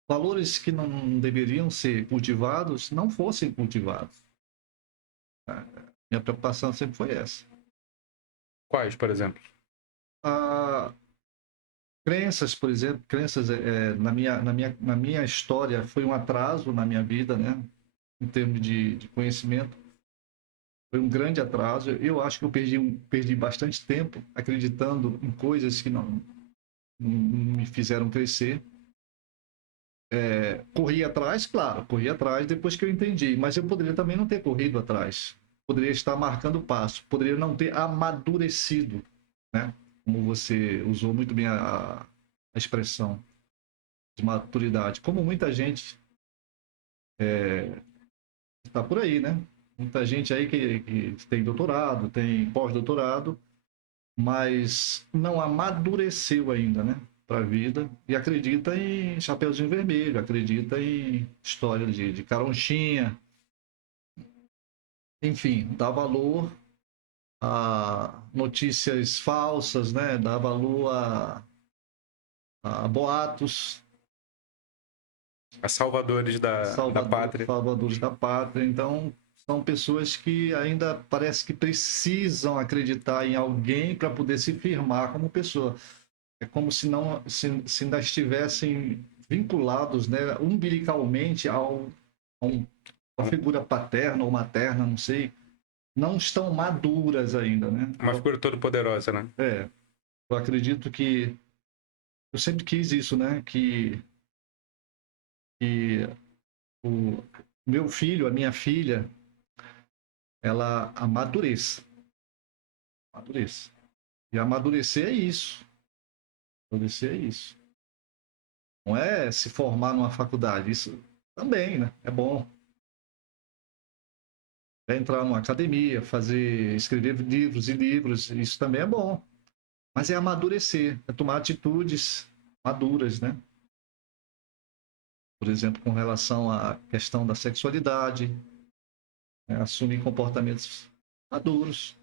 valores que não deveriam ser cultivados não fossem cultivados. Minha preocupação sempre foi essa. Quais, por exemplo? A crenças, por exemplo, crenças na minha história foi um atraso na minha vida, né? Em termos de conhecimento, foi um grande atraso. Eu acho que eu perdi bastante tempo acreditando em coisas que não me fizeram crescer. Corri atrás, claro, corri atrás depois que eu entendi, mas eu poderia também não ter corrido atrás. Poderia estar marcando passo, poderia não ter amadurecido, né? Como você usou muito bem a expressão de maturidade. Como muita gente está por aí, né? Muita gente aí que tem doutorado, tem pós-doutorado, mas não amadureceu ainda, né? Para a vida e acredita em Chapeuzinho Vermelho, acredita em história de caronchinha, enfim, dá valor a notícias falsas, né? Dá valor a boatos, As salvadores da pátria. salvadores da pátria. Então, são pessoas que ainda parece que precisam acreditar em alguém para poder se firmar como pessoa. É como se não se ainda estivessem vinculados, né, umbilicalmente a uma figura paterna ou materna, não sei, não estão maduras ainda, né? Uma figura toda poderosa, né? Eu acredito que eu sempre quis isso, né? Que o meu filho, a minha filha, ela amadureça, amadureça. E amadurecer é isso. Amadurecer é isso. Não é se formar numa faculdade, isso também, né? É bom. É entrar numa academia, escrever livros e livros, isso também é bom. Mas é amadurecer, é tomar atitudes maduras, né? Por exemplo, com relação à questão da sexualidade, né? Assumir comportamentos maduros.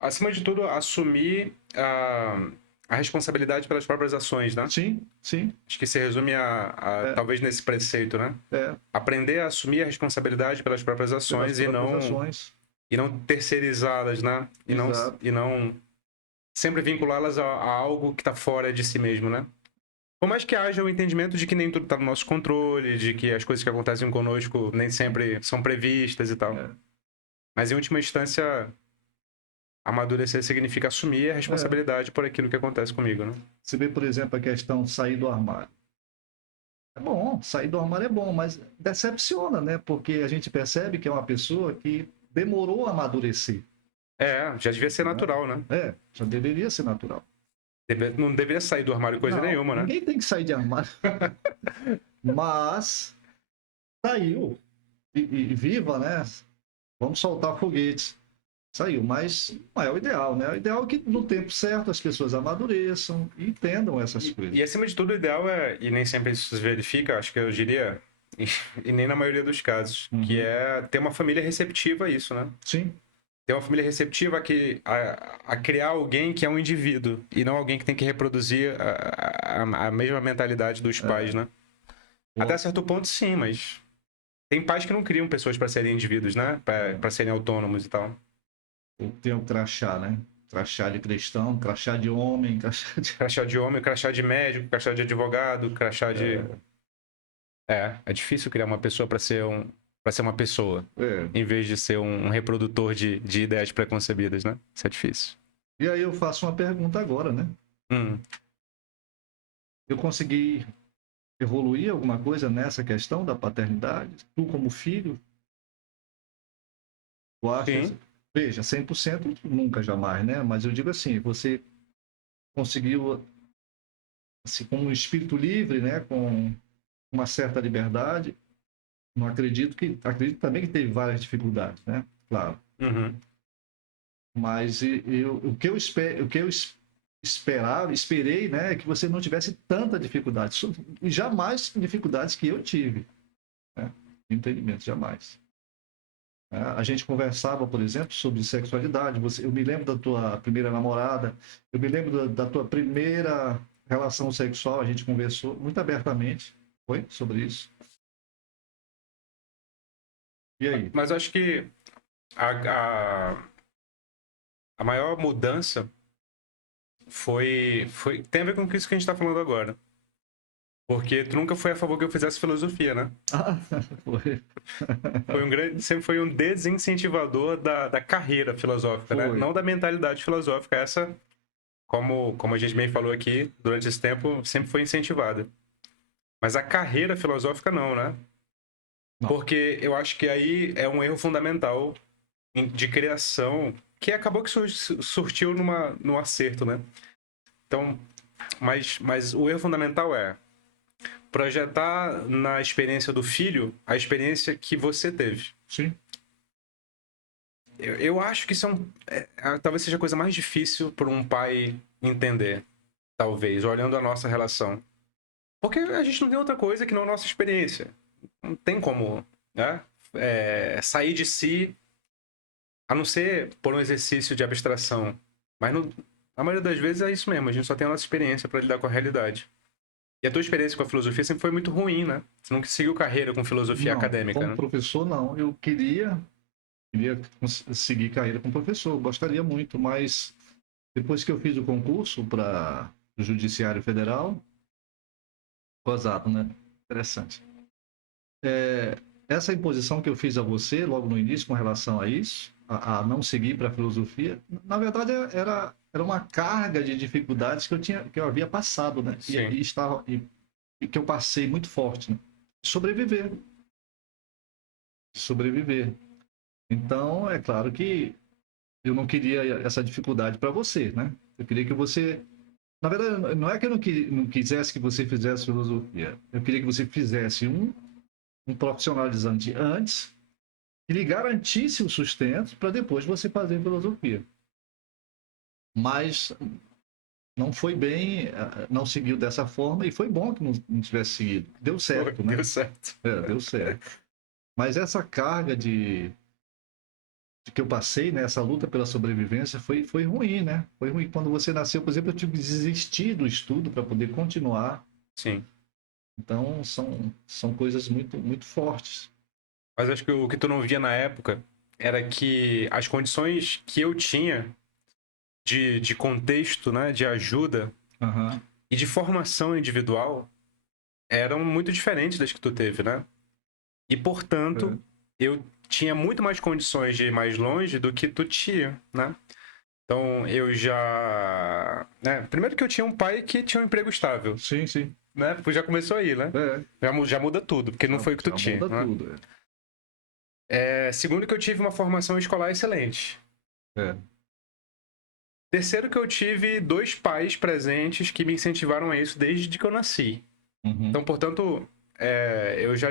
Acima de tudo, assumir a responsabilidade pelas próprias ações, né? Sim, sim, Acho que se resume é, talvez nesse preceito, né? é, Aprender a assumir a responsabilidade pelas próprias pelas ações próprias ações. e não terceirizá-las, né? Exato. E não sempre vinculá-las a algo que está fora de si mesmo, né? Por mais que haja o entendimento de que nem tudo está no nosso controle, de que as coisas que acontecem conosco nem sempre são previstas e tal. É, Mas, em última instância, amadurecer significa assumir a é. responsabilidade por aquilo que acontece comigo, né? Você vê, por exemplo, a questão de sair do armário. É bom, sair do armário é bom, mas decepciona, né? Porque a gente percebe que é uma pessoa que demorou a amadurecer, Já devia ser né? natural, né? Já deveria ser natural. Não deveria sair do armário coisa Não, nenhuma, né? ninguém tem que sair de armário, mas saiu. E viva, né? Vamos soltar foguetes. Saiu, mas não é o ideal, né? O ideal é que no tempo certo as pessoas amadureçam e entendam essas E coisas. acima de tudo, o ideal é, e nem sempre isso se verifica, acho que eu diria, e nem na maioria dos casos, que Uhum. é ter uma família receptiva a isso, né? Sim, Ter uma família receptiva a criar alguém que é um indivíduo e não alguém que tem que reproduzir a mesma mentalidade dos pais, é, né? Até certo ponto, sim, mas tem pais que não criam pessoas para serem indivíduos, né? Para serem autônomos e tal. tem o crachá, né? Crachá de cristão, crachá de homem, crachá de. Crachá de homem, crachá de médico, crachá de advogado, crachá de. É difícil criar uma pessoa para ser uma pessoa, É. em vez de ser um reprodutor de ideias preconcebidas, né? Isso é difícil. E aí eu faço uma pergunta agora, né? Hum, Eu consegui evoluir alguma coisa nessa questão da paternidade? Tu como filho, tu achas? sim. Veja, 100% nunca, jamais, né? Mas eu digo assim, você conseguiu, assim, com um espírito livre, né? Com uma certa liberdade. Não acredito também que teve várias dificuldades, né? Claro. Uhum. Mas o que eu esperei, né, é que você não tivesse tanta dificuldade. E jamais dificuldades que eu tive, né? Entendimento, jamais. A gente conversava, por exemplo, sobre sexualidade. Eu me lembro da tua primeira namorada, eu me lembro da tua primeira relação sexual. A gente conversou muito abertamente, foi, sobre isso. E aí? Mas eu acho que a, a maior mudança tem a ver com isso que a gente tá falando agora. Porque tu nunca foi a favor que eu fizesse filosofia, né? Ah, foi. Sempre foi um desincentivador da carreira filosófica, né? Foi. Não da mentalidade filosófica. Essa, como a gente bem falou aqui, durante esse tempo, sempre foi incentivada. Mas a carreira filosófica não, né? Não. Porque eu acho que aí é um erro fundamental de criação que acabou que surtiu num acerto, né? Então, mas o erro fundamental é projetar na experiência do filho a experiência que você teve. Sim. Eu acho que isso talvez seja a coisa mais difícil para um pai entender, talvez, olhando a nossa relação. Porque a gente não tem outra coisa que não a nossa experiência. Não tem como, né? Sair de si, a não ser por um exercício de abstração. Mas a maioria das vezes é isso mesmo, a gente só tem a nossa experiência para lidar com a realidade. E a tua experiência com a filosofia sempre foi muito ruim, né? Você nunca seguiu carreira com filosofia Não, acadêmica, como né? professor, não. Eu queria seguir carreira como professor, gostaria muito, mas depois que eu fiz o concurso para o Judiciário Federal, gozado, né? Interessante. Essa imposição que eu fiz a você logo no início com relação a isso, a não seguir para a filosofia, na verdade era uma carga de dificuldades que eu havia passado, né? Sim. E que eu passei muito forte, né? Sobreviver, sobreviver. Então, é claro que eu não queria essa dificuldade para você, né? Eu queria que você. Na verdade, não é que eu não quisesse que você fizesse filosofia. Eu queria que você fizesse um profissionalizante antes que lhe garantisse o sustento para depois você fazer filosofia. Mas não foi bem, não seguiu dessa forma e foi bom que não tivesse seguido. Deu certo, Deu né? certo. Deu certo. Mas essa carga de que eu passei, né, essa luta pela sobrevivência foi ruim, né? Foi ruim. Quando você nasceu, por exemplo, eu tive que desistir do estudo para poder continuar. Sim. Então, são coisas muito, muito fortes. Mas acho que o que tu não via na época era que as condições que eu tinha de contexto, né, de ajuda Aham. e de formação individual eram muito diferentes das que tu teve, né? E, É. portanto, eu tinha muito mais condições de ir mais longe do que tu tinha, né? Então, eu já... né, primeiro que eu tinha um pai que tinha um emprego estável, Sim, sim. né? Porque já começou aí, né? É, Já muda tudo, porque não foi o que tu já tinha, muda né? tudo. Segundo que eu tive uma formação escolar excelente. É. Terceiro que eu tive dois pais presentes que me incentivaram a isso desde que eu nasci. Uhum. Então, portanto, eu já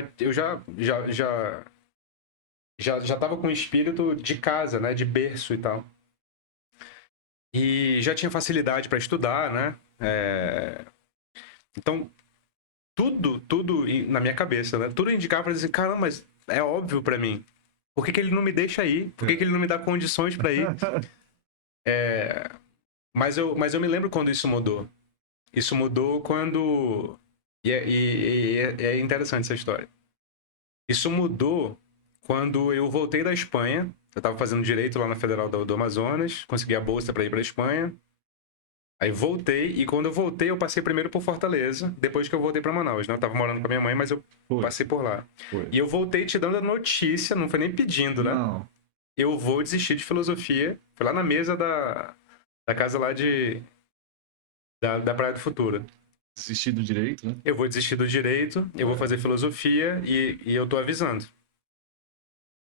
estava com o espírito de casa, né? De berço e tal. E já tinha facilidade para estudar, né? Então, tudo na minha cabeça, né? Tudo indicava para dizer, caramba, mas é óbvio para mim. Por que que ele não me deixa ir? Por que que ele não me dá condições para ir? Mas eu me lembro quando isso mudou. Isso mudou quando. E é interessante essa história. Isso mudou quando eu voltei da Espanha. Eu estava fazendo direito lá na Federal do Amazonas, consegui a bolsa para ir para a Espanha. Aí voltei, e quando eu voltei, eu passei primeiro por Fortaleza, depois que eu voltei para Manaus, né? Eu tava morando com a minha mãe, mas eu Foi, passei por lá. foi. E eu voltei te dando a notícia, não foi nem pedindo, né? Não, Eu vou desistir de filosofia. Foi lá na mesa da casa lá da Praia do Futuro. desistir do direito, né? Eu vou desistir do direito, eu vou fazer filosofia e eu tô avisando.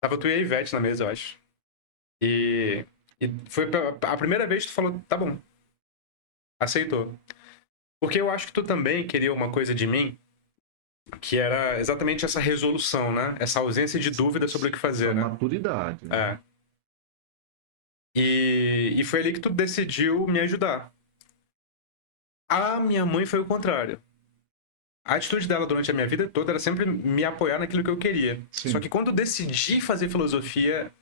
Tava tu e a Ivete na mesa, eu acho. E, e foi a primeira vez que tu falou, tá bom, aceitou. Porque eu acho que tu também queria uma coisa de mim, que era exatamente essa resolução, né? Essa ausência de dúvida sobre o que Essa fazer, né? maturidade, né? É. E foi ali que tu decidiu me ajudar. A minha mãe foi o contrário. A atitude dela durante a minha vida toda era sempre me apoiar naquilo que eu queria. Só que Sim. quando eu decidi fazer filosofia,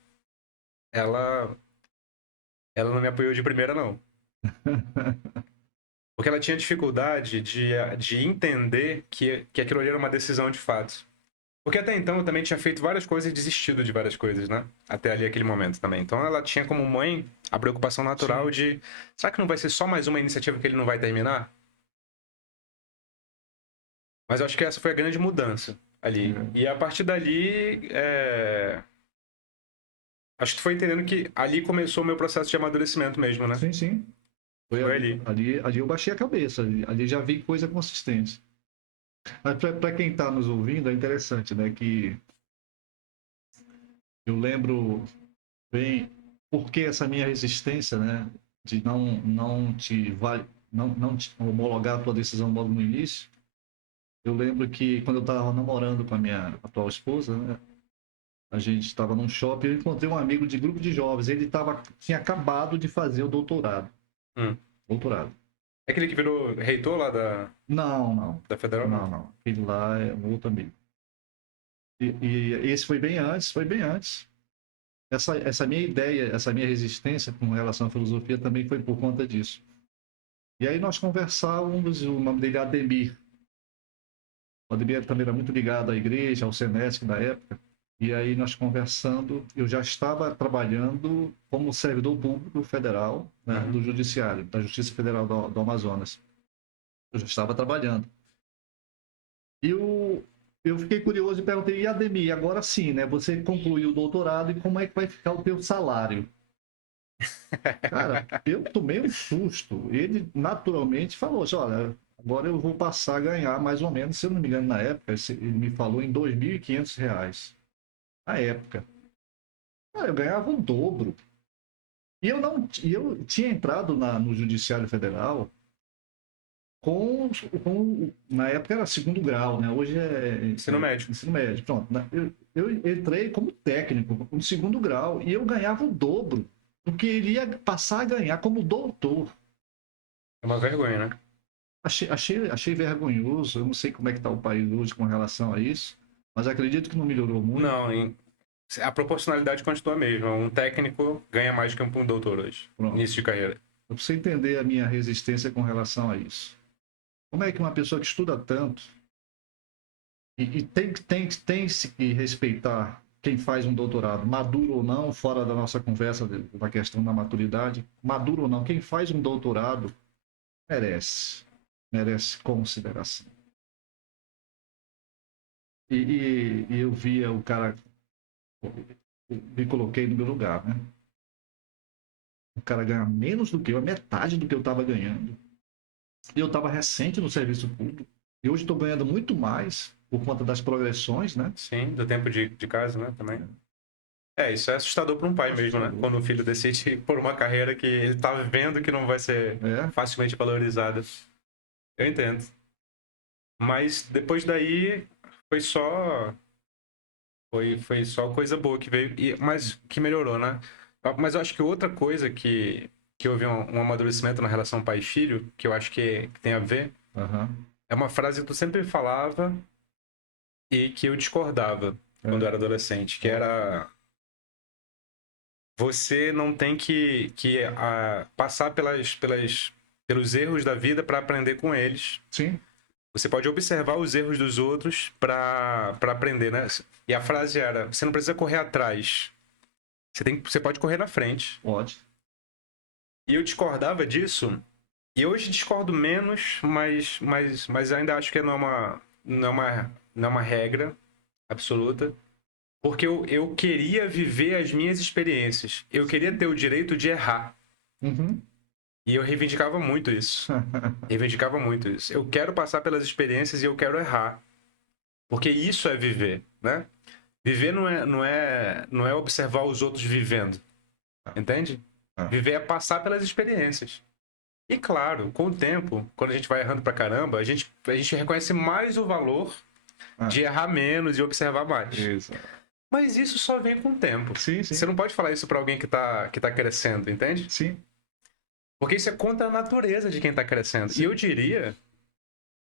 ela, ela não me apoiou de primeira, não. Porque ela tinha dificuldade de entender que aquilo ali era uma decisão de fato. Porque até então eu também tinha feito várias coisas e desistido de várias coisas, né? Até ali aquele momento também. Então ela tinha como mãe a preocupação natural Sim. de: será que não vai ser só mais uma iniciativa que ele não vai terminar? Mas eu acho que essa foi a grande mudança ali. É. E a partir dali, acho que tu foi entendendo que ali começou o meu processo de amadurecimento mesmo, né? Sim, sim. Foi Foi ali, ali. ali eu baixei a cabeça, ali já vi coisa consistente. Mas para quem está nos ouvindo, é interessante, né? Que eu lembro bem por que essa minha resistência, né? De não te homologar a tua decisão logo no início. Eu lembro que quando eu estava namorando com a minha atual esposa, né? A gente estava num shopping, eu encontrei um amigo de grupo de jovens, tinha acabado de fazer o doutorado. Hum. Doutorado. É aquele que virou reitor lá Não, não. da Federal, Não, não? não. Aquele lá é um outro amigo. E esse foi bem antes, foi bem antes. Essa minha ideia, essa minha resistência com relação à filosofia também foi por conta disso. E aí nós conversávamos, o nome dele é Ademir. O Ademir também era muito ligado à igreja, ao Senesc da época. E aí nós conversando, eu já estava trabalhando como servidor público federal, né, do Judiciário, da Justiça Federal do Amazonas. Eu já estava trabalhando. E eu fiquei curioso e perguntei, e Ademir, agora sim, né? Você concluiu o doutorado e como é que vai ficar o teu salário? Cara, eu tomei um susto. Ele naturalmente falou assim, olha, agora eu vou passar a ganhar mais ou menos, se eu não me engano, na época, ele me falou em R$ 2.500. Na época. Cara, eu ganhava o dobro. E eu não, e eu tinha entrado no Judiciário Federal na época era segundo grau, né? Hoje Ensino médio. ensino médio. Pronto, né? Eu entrei como técnico, como segundo grau, e eu ganhava o dobro do que iria passar a ganhar como doutor. É uma vergonha, né? Achei vergonhoso. Eu não sei como é que está o país hoje com relação a isso, mas acredito que não melhorou muito. Não, a proporcionalidade continua a mesma. Um técnico ganha mais que um doutor hoje. Pronto. Início de carreira. Para você entender a minha resistência com relação a isso. Como é que uma pessoa que estuda tanto e tem que respeitar quem faz um doutorado, maduro ou não, fora da nossa conversa da questão da maturidade, maduro ou não, quem faz um doutorado merece consideração. E eu via o cara, me coloquei no meu lugar, né? O cara ganha menos do que eu, a metade do que eu estava ganhando. E eu estava recente no serviço público. E hoje estou ganhando muito mais por conta das progressões, né? Sim, do tempo de casa, né, também. Isso é assustador para um pai mesmo, né? Assustador. Quando o filho decide ir por uma carreira que ele tá vendo que não vai ser É. facilmente valorizada. Eu entendo. Mas depois daí foi só foi só coisa boa que veio, mas que melhorou, né? Mas eu acho que outra coisa que houve um amadurecimento na relação pai e filho, que eu acho que tem a ver, Uhum. é uma frase que tu sempre falava e que eu discordava quando eu era adolescente, que era você não tem que passar pelos erros da vida para aprender com eles. Sim. Você pode observar os erros dos outros para aprender, né? E a frase era: você não precisa correr atrás, você pode correr na frente. Pode. E eu discordava disso, e hoje discordo menos, mas ainda acho que não é uma regra absoluta. Porque eu queria viver as minhas experiências. Eu queria ter o direito de errar. Uhum. E eu reivindicava muito isso. Reivindicava muito isso. Eu quero passar pelas experiências e eu quero errar. Porque isso é viver, né? Viver não é observar os outros vivendo. Entende? Ah. Viver é passar pelas experiências. E claro, com o tempo, quando a gente vai errando pra caramba, a gente reconhece mais o valor Ah. de errar menos e observar mais. Isso. Mas isso só vem com o tempo. Sim, Você sim. não pode falar isso pra alguém que tá crescendo, entende? Sim, Porque isso é contra a natureza de quem tá crescendo. E eu sim. diria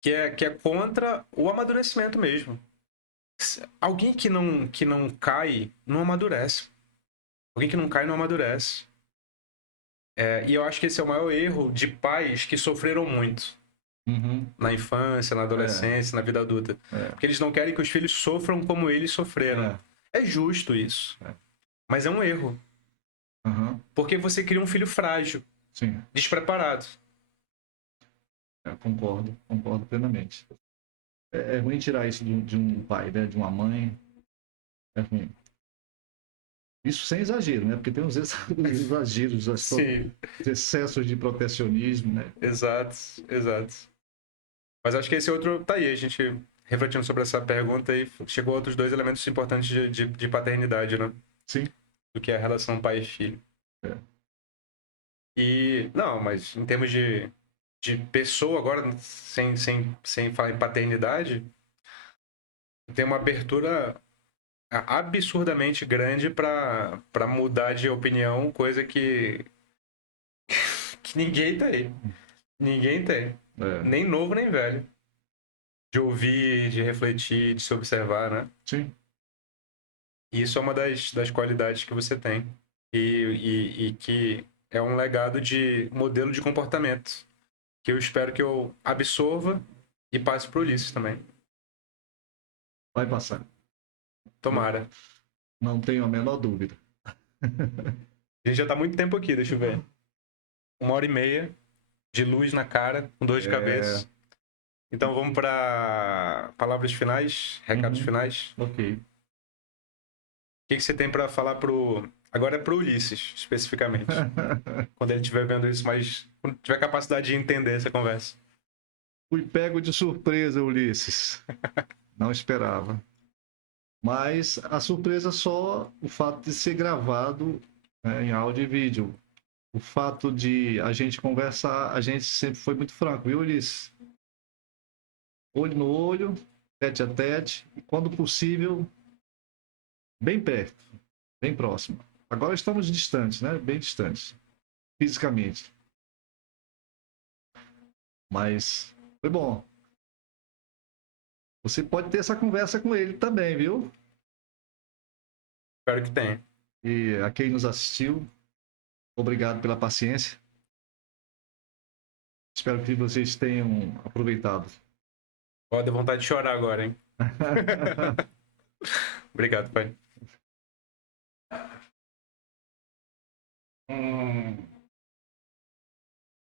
que é contra o amadurecimento mesmo. Alguém que não cai, não amadurece. Alguém que não cai, não amadurece. E eu acho que esse é o maior erro de pais que sofreram muito Uhum. na infância, na É, adolescência, na vida adulta. é, Porque eles não querem que os filhos sofram como eles sofreram. é. É justo isso. É. Mas é um erro. Uhum. Porque você cria um filho frágil, Sim, despreparado. concordo plenamente. É ruim tirar isso de um pai, né? De uma mãe. É ruim. Isso sem exagero, né? Porque tem os exageros, Sim, os excessos de protecionismo, né? exato, exato. Mas acho que esse outro tá aí, a gente refletindo sobre essa pergunta e chegou a outros dois elementos importantes de paternidade, né? Sim. Do que é a relação pai e filho. É. E, não, mas em termos de pessoa agora, sem falar em paternidade, tem uma abertura absurdamente grande para mudar de opinião, coisa que ninguém tem. Ninguém tem. É. Nem novo, nem velho. De ouvir, de refletir, de se observar, né? Sim. E isso é uma das qualidades que você tem. E que é um legado de modelo de comportamento. Que eu espero que eu absorva e passe pro Ulisses também. Vai passar. Não, Tomara. não tenho a menor dúvida. A gente já tá muito tempo aqui, deixa eu ver. 1h30 de luz na cara, com dor de É. cabeça. Então vamos para palavras finais, recados Uhum. finais. Ok. Que você tem para falar pro. Agora é pro Ulisses, especificamente. Quando ele estiver vendo isso, mas quando tiver capacidade de entender essa conversa. Fui pego de surpresa, Ulisses. Não esperava. Mas a surpresa é só o fato de ser gravado, né, em áudio e vídeo. O fato de a gente conversar, a gente sempre foi muito franco, viu, Ulisses? Olho no olho, tete a tete, e quando possível, bem perto, bem próximo. Agora estamos distantes, né? Bem distantes, fisicamente. Mas foi bom. Você pode ter essa conversa com ele também, viu? Espero que tenha. E a quem nos assistiu, obrigado pela paciência. Espero que vocês tenham aproveitado. Pode ter vontade de chorar agora, hein? Obrigado, pai.